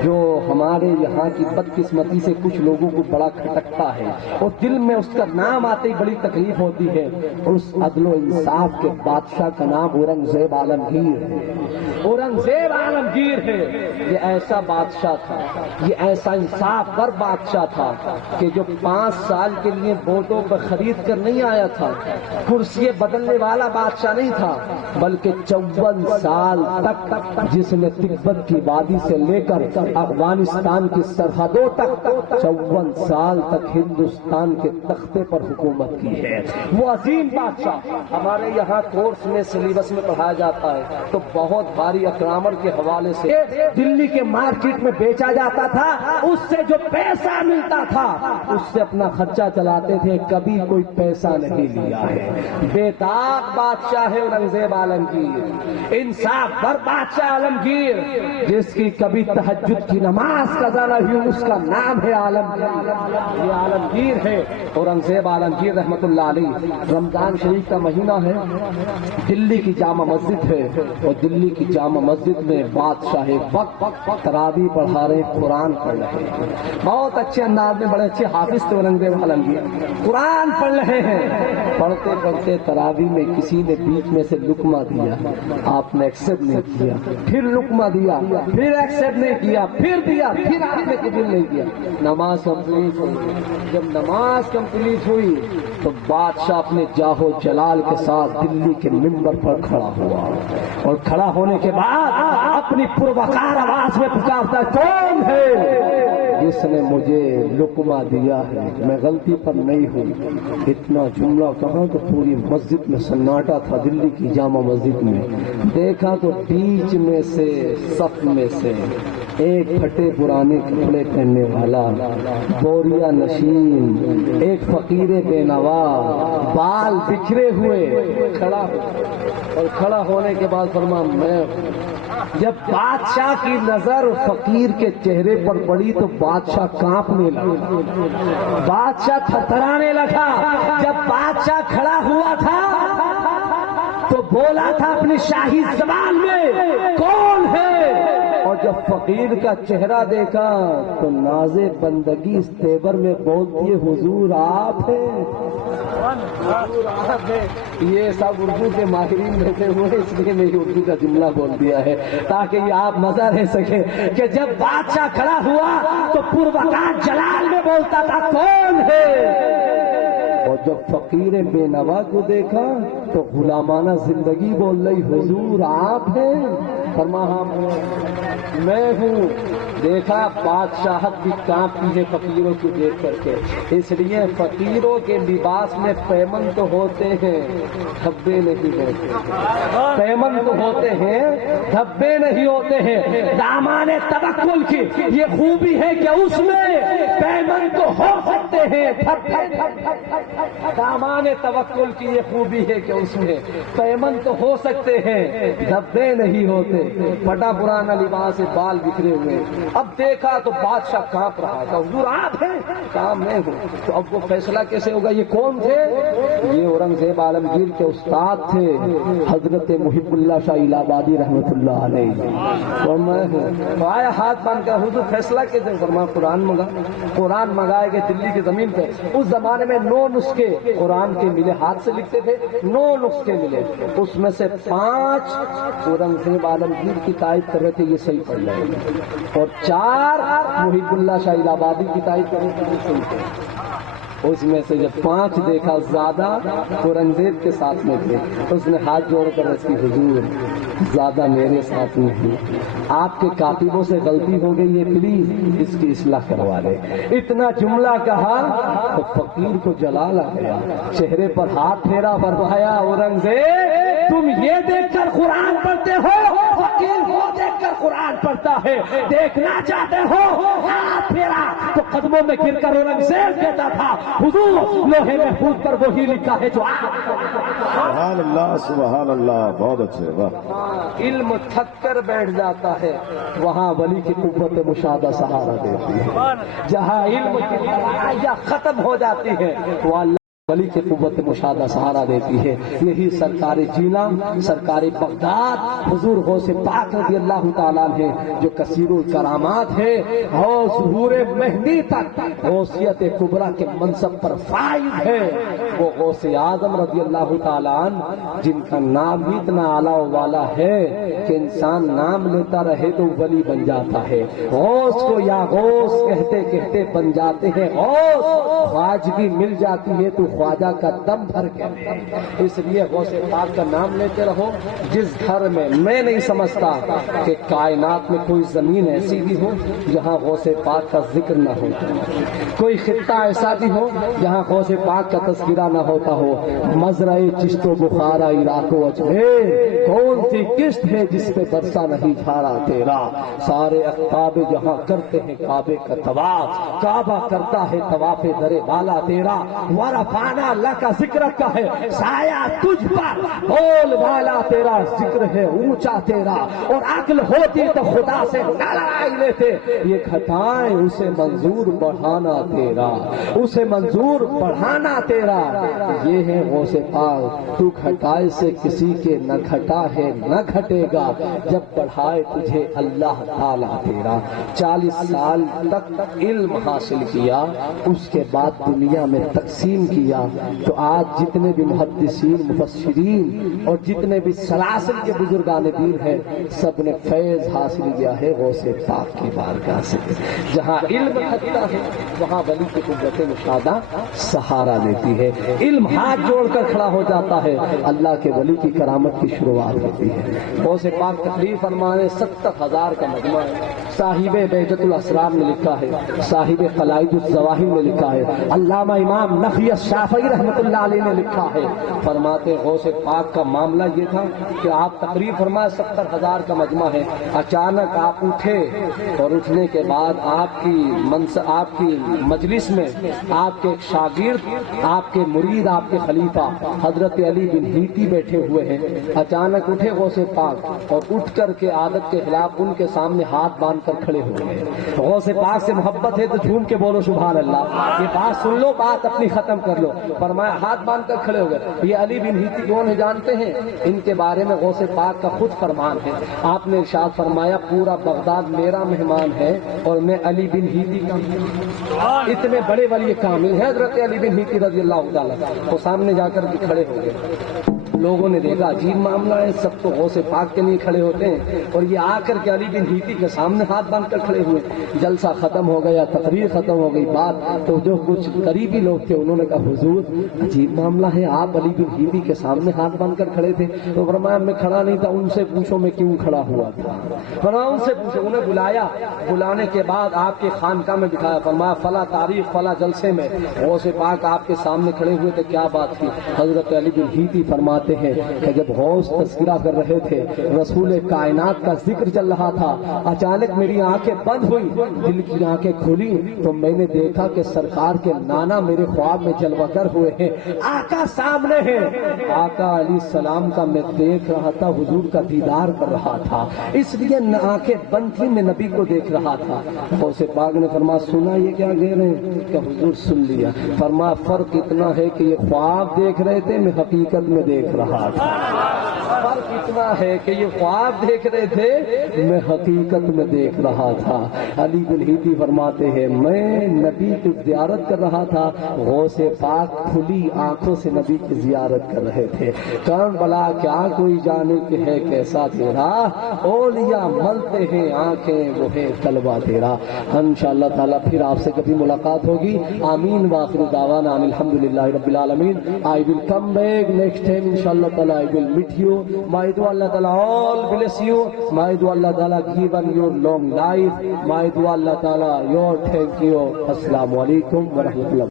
جو ہمارے یہاں کی بدقسمتی سے کچھ لوگوں کو بڑا کھٹکتا ہے اور دل میں اس کا نام آتے ہی بڑی تکلیف ہوتی ہے. اس عدل و انصاف کے بادشاہ کا نام اورنگزیب عالمگیر ہے. اورنگزیب عالمگیر ہے. یہ ایسا بادشاہ تھا، یہ ایسا انصاف پر بادشاہ تھا کہ جو 5 سال کے لیے ووٹوں پر خرید کر نہیں آیا تھا، کرسی بدلنے والا بادشاہ نہیں تھا، بلکہ 54 سال تک جس نے تبت کی وادی سے لے کر افغانستان کی سرحدوں تک 54 سال تک ہندوستان کے تختے پر حکومت کی ہے. وہ عظیم بادشاہ ہمارے یہاں کورس میں سلیبس میں پڑھایا جاتا ہے تو بہت بھاری اکرامر کے حوالے سے دلی کے مارکیٹ میں بیچا جاتا تھا. اس سے جو پیسہ ملتا تھا اس سے اپنا خرچہ چلاتے تھے، کبھی کوئی پیسہ نہیں لیا ہے. بے داغ بادشاہ ہے اورنگزیب عالمگیر، انصاف پر بادشاہ عالمگیر، جس کی کبھی تہجد کی نماز قضا نہ ہوئی، اس کا نام ہے عالمگیر. یہ عالمگیر ہے اورنگزیب عالمگیر رحمت اللہ علیہ. رمضان شریف کا مہینہ ہے، دلی کی جامع مسجد ہے اور دلی کی جامع مسجد میں بادشاہ وقت تراویح پڑھا رہے، قرآن پڑھ رہے ہیں. بہت اچھے انداز میں، بڑے اچھے حافظ تھے اورنگزیب عالمگیر. قرآن پڑھ رہے ہیں، پڑھتے پڑھتے تراویح میں کسی نے بیچ میں سے لقمہ دیا، آپ نے ایکسپٹ نہیں کیا، پھر لقمہ دیا، پھر ایکسپٹ نہیں کیا، پھر دیا، پھر آپ نے قبول نہیں کیا. نماز کمپلیٹ ہوئی. جب نماز کمپلیٹ ہوئی تو بادشاہ اپنے جاہو جلال کے ساتھ دلی کے ممبر پر کھڑا ہوا اور کھڑا ہونے کے بعد اپنی پروقار آواز میں پکارتا، کون ہے جس نے مجھے لقمہ دیا ہے؟ میں غلطی پر نہیں ہوں. اتنا جملہ کہا تو پوری مسجد میں سناٹا تھا. دلی کی جامع مسجد میں دیکھا تو بیچ میں سے صف میں سے ایک پھٹے پرانے کپڑے پہننے والا، بوریا نشین، ایک فقیر بے نوا، بال بکھرے ہوئے کھڑا ہو. اور کھڑا ہونے کے بعد فرما، میں جب بادشاہ کی نظر فقیر کے چہرے پر پڑی تو بادشاہ کانپنے لگا، بادشاہ تھرتھرانے لگا. جب بادشاہ کھڑا ہوا تھا تو بولا تھا اپنی شاہی زبان میں، کون ہے؟ اور جب فقیر کا چہرہ دیکھا تو ناز بندگی اس تیور میں بولتی ہے، حضور آپ ہیں. یہ سب اردو کے ماہرین بیٹھے ہوئے، اس لیے میں یہ اردو کا جملہ بول دیا ہے تاکہ یہ آپ مزہ لے سکیں کہ جب بادشاہ کھڑا ہوا تو پروقار جلال میں بولتا تھا، کون ہے؟ اور جب فقیر بے نوا کو دیکھا تو غلامانہ زندگی بول رہی، حضور آپ ہیں؟ فرما، ہاں میں ہوں. دیکھا بادشاہت بھی کانپتی ہے فقیروں کو دیکھ کر کے. اس لیے فقیروں کے لباس میں پیمن تو ہوتے ہیں، دھبے نہیں ہوتے. پیمن تو ہوتے ہیں، دھبے نہیں ہوتے ہیں. دامان توکل کی یہ خوبی ہے کہ اس میں پیمن تو ہو سکتے ہیں، دامان توکل کی یہ خوبی ہے کہ اس میں پیمن تو ہو سکتے ہیں، دھبے نہیں ہوتے. پھٹا پرانا لباس، بال بکھرے ہوئے. اب دیکھا تو بادشاہ کانپ رہا تھا، حضور آپ ہیں؟ کام میں ہوں. تو اب وہ فیصلہ کیسے ہوگا؟ یہ کون تھے؟ یہ اورنگزیب عالمگیر کے استاد تھے، حضرت محب اللہ شاہ الہ آبادی رحمت اللہ علیہ. اور میں ہوں. تو آیا ہاتھ باندھ کر، حضور فیصلہ کیسے؟ فرمایا قرآن منگا. قرآن منگائے گئے دلی کی زمین پہ. اس زمانے میں 9 نسخے قرآن کے ملے، ہاتھ سے لکھتے تھے. 9 نسخے ملے، اس میں سے 5 اورنگزیب عالمگیر کی تائید کر رہے تھے، یہ صحیح پڑھ رہے ہیں، اور 4 محب اللہ شاہ الہ آبادی کی تائید کر رہے تھے، یہ صحیح پڑھ رہے ہیں. اس میں سے جب 5 دیکھا زیادہ اورنگزیب کے ساتھ میں تھے، اس نے ہاتھ جوڑ کر اس کی، حضور زیادہ میرے ساتھ میں تھی، آپ کے کاتبوں سے غلطی ہو گئی ہے، پلیز اس کی اصلاح کروا دے. اتنا جملہ کہا تو فقیر کو جلال آ گیا، چہرے پر ہاتھ پھیرا، فرمایا اورنگزیب تم یہ دیکھ کر قرآن پڑھتے ہو، فقیر وہ دیکھ کر قرآن پڑھتا ہے. دیکھنا چاہتے ہو؟ ہاتھ پھیرا تو قدموں میں گر کر اورنگزیب کہتا تھا، حضور لوہے محفوظ پر وہی لکھا ہے جو آپ. سبحان اللہ، سبحان اللہ، بہت اچھے. واہ. علم تھک کر بیٹھ جاتا ہے، وہاں ولی کی قوت مشاہدہ سہارا دیتی ہے. جہاں علم کی لڑائیاں ختم ہو جاتی ہے وہ اللہ ولی کی قوت مشاہدہ سہارا دیتی ہے. یہی سرکار جینا سرکار بغداد حضور غوث پاک رضی اللہ تعالیٰ عنہ جو کثیر الکرامات ہے اور ظہور مہدی تک غوثیت کبریٰ کے منصب پر فائز ہے، وہ غوث اعظم رضی اللہ تعالیٰ عنہ جن کا نام بھی اتنا اعلیٰ والا ہے کہ انسان نام لیتا رہے تو ولی بن جاتا ہے. غوث کو یا غوث کہتے کہتے بن جاتے ہیں غوث. خواجگی مل جاتی ہے تو خواجہ کا دم بھر کے. اس لیے غوث پاک کا نام لیتے رہو. جس گھر میں نہیں سمجھتا کہ کائنات میں کوئی زمین ایسی بھی ہو جہاں غوث پاک کا ذکر نہ ہو، کوئی خطہ ایسا بھی ہو جہاں غوث پاک کا تذکرہ نہ ہوتا ہو. مزرعہ چشت و بخارا عراق و اجمیر، کون سی قسط ہے جس پہ برسا نہیں جھارا تیرا. سارے اقطاب جہاں کرتے ہیں کعبے کا طواف، کعبہ کرتا ہے طواف در بالا تیرا. ورفعنا لک ذکر کا ہے سایہ تجھ پر، بول والا تیرا ذکر ہے اونچا تیرا. اور عقل ہوتی تو خدا سے نہ لڑائی لیتے. یہ گھٹائیں اسے منظور بڑھانا تیرا، اسے منظور بڑھانا تیرا. یہ ہے غوث پاک. تو گھٹائے سے کسی کے نہ گھٹا ہے نہ گھٹے گا جب بڑھائے تجھے اللہ تعالیٰ تیرا. 40 سال تک علم حاصل کیا، اس کے بعد دنیا میں تقسیم کیا. تو آج جتنے بھی محدثین مفسرین اور جتنے بھی سلاسل کے بزرگان دین ہیں سب نے فیض حاصل کیا ہے غوث پاک کی بارگاہ سے. جہاں علم گھٹتا ہے وہاں ولی کی قوت مشاہدہ سہارا دیتی ہے. علم ہاتھ جوڑ کر کھڑا ہو جاتا ہے، اللہ کے ولی کی کرامت کی شروعات ہوتی ہے. غوث پاک تقریر فرمانے 70,000 کا مجمع ہے. صاحب بہجت الاسرار نے لکھا ہے، صاحب قلائد الظواہر نے لکھا ہے، علامہ امام نفی الشافعی رحمۃ اللہ علیہ نے لکھا ہے. فرماتے غوث پاک کا معاملہ یہ تھا کہ آپ تقریر فرمائے 70,000 کا مجمع ہے. اچانک آپ اٹھے اور اٹھنے کے بعد آپ کی مجلس میں آپ کے ایک شاگرد، آپ کے مرید، آپ کے خلیفہ حضرت علی بن ہیتی بیٹھے ہوئے ہیں. اچانک اٹھے غوث پاک اور اٹھ کر کے عادت کے خلاف ان کے سامنے ہاتھ باندھ کر کھڑے ہو گئے. غوث پاک سے محبت ہے تو جھوم کے بولو سبحان اللہ. یہ بات سن لو، بات اپنی ختم کر لو. فرمایا ہاتھ باندھ کر کھڑے ہو گئے. یہ علی بن ہیتی کون ہے جانتے ہیں؟ ان کے بارے میں غوث پاک کا خود فرمان ہے. آپ نے ارشاد فرمایا پورا بغداد میرا مہمان ہے اور میں علی بن ہیتی کا. اتنے بڑے ولی کامل ہیں حضرت علی بن ہیتی رضی اللہ تعالیٰ. وہ سامنے جا کر کے کھڑے ہو گئے. لوگوں نے دیکھا عجیب معاملہ ہے، سب تو غوث پاک کے لیے کھڑے ہوتے ہیں اور یہ آ کر کے علی بن ہیتی کے سامنے ہاتھ باندھ کر کھڑے ہوئے. جلسہ ختم ہو گیا، تقریر ختم ہو گئی. بات تو جو کچھ قریبی لوگ تھے انہوں نے کہا حضور عجیب معاملہ ہے، آپ علی بن ہیتی کے سامنے ہاتھ باندھ کر کھڑے تھے. تو فرمایا میں کھڑا نہیں تھا، ان سے پوچھو میں کیوں کھڑا ہوا تھا. فرمایا ان سے پوچھو. انہیں بلایا، بلانے کے بعد آپ کے خانقاہ میں دکھایا. فرمایا فلاں تاریخ فلاں جلسے میں غوث پاک آپ کے سامنے کھڑے ہوئے تھے، کیا بات تھی؟ حضرت علی بن ہیتی فرماتے ہیں کہ جب غوث تذکرہ کر رہے تھے، رسول کائنات کا ذکر چل رہا تھا، اچانک میری آنکھیں بند ہوئی، دل کی آنکھیں کھلی تو میں نے دیکھا کہ سرکار کے نانا میرے خواب میں جلوہ گر ہوئے ہیں، آقا سامنے ہیں. آقا علیہ السلام کا میں دیکھ رہا تھا، حضور کا دیدار کر رہا تھا، اس لیے آنکھیں بند تھی، میں نبی کو دیکھ رہا تھا. غوث پاک نے فرمایا سنا یہ کیا کہہ رہے ہیں؟ کہ حضور سن لیا. فرمایا فرق اتنا ہے کہ یہ خواب دیکھ رہے تھے، میں حقیقت میں دیکھ رہا تھا. فرق اتنا ہے کہ یہ خواب دیکھ رہے تھے، میں حقیقت میں دیکھ رہا تھا. علی بن ہیتی فرماتے ہیں میں نبی کی زیارت کر رہا تھا، غوث پاک کھلی آنکھوں سے نبی کی زیارت کر رہے تھے. کون بلا کیا کوئی جانے کہ ہے کیسا تیرا، اولیاء ملتے ہیں آنکھیں وہ ہے طلبہ تیرا. انشاءاللہ تعالیٰ پھر آپ سے کبھی ملاقات ہوگی. آمین. واخر دعوانا الحمدللہ رب العالمین. I will come back next time inshallah ta'ala. I will meet you. May do Allah ta'ala all bless you. May do Allah ta'ala give you long life. May do Allah ta'ala your thank you. Assalamu alaikum wa rahmatullah.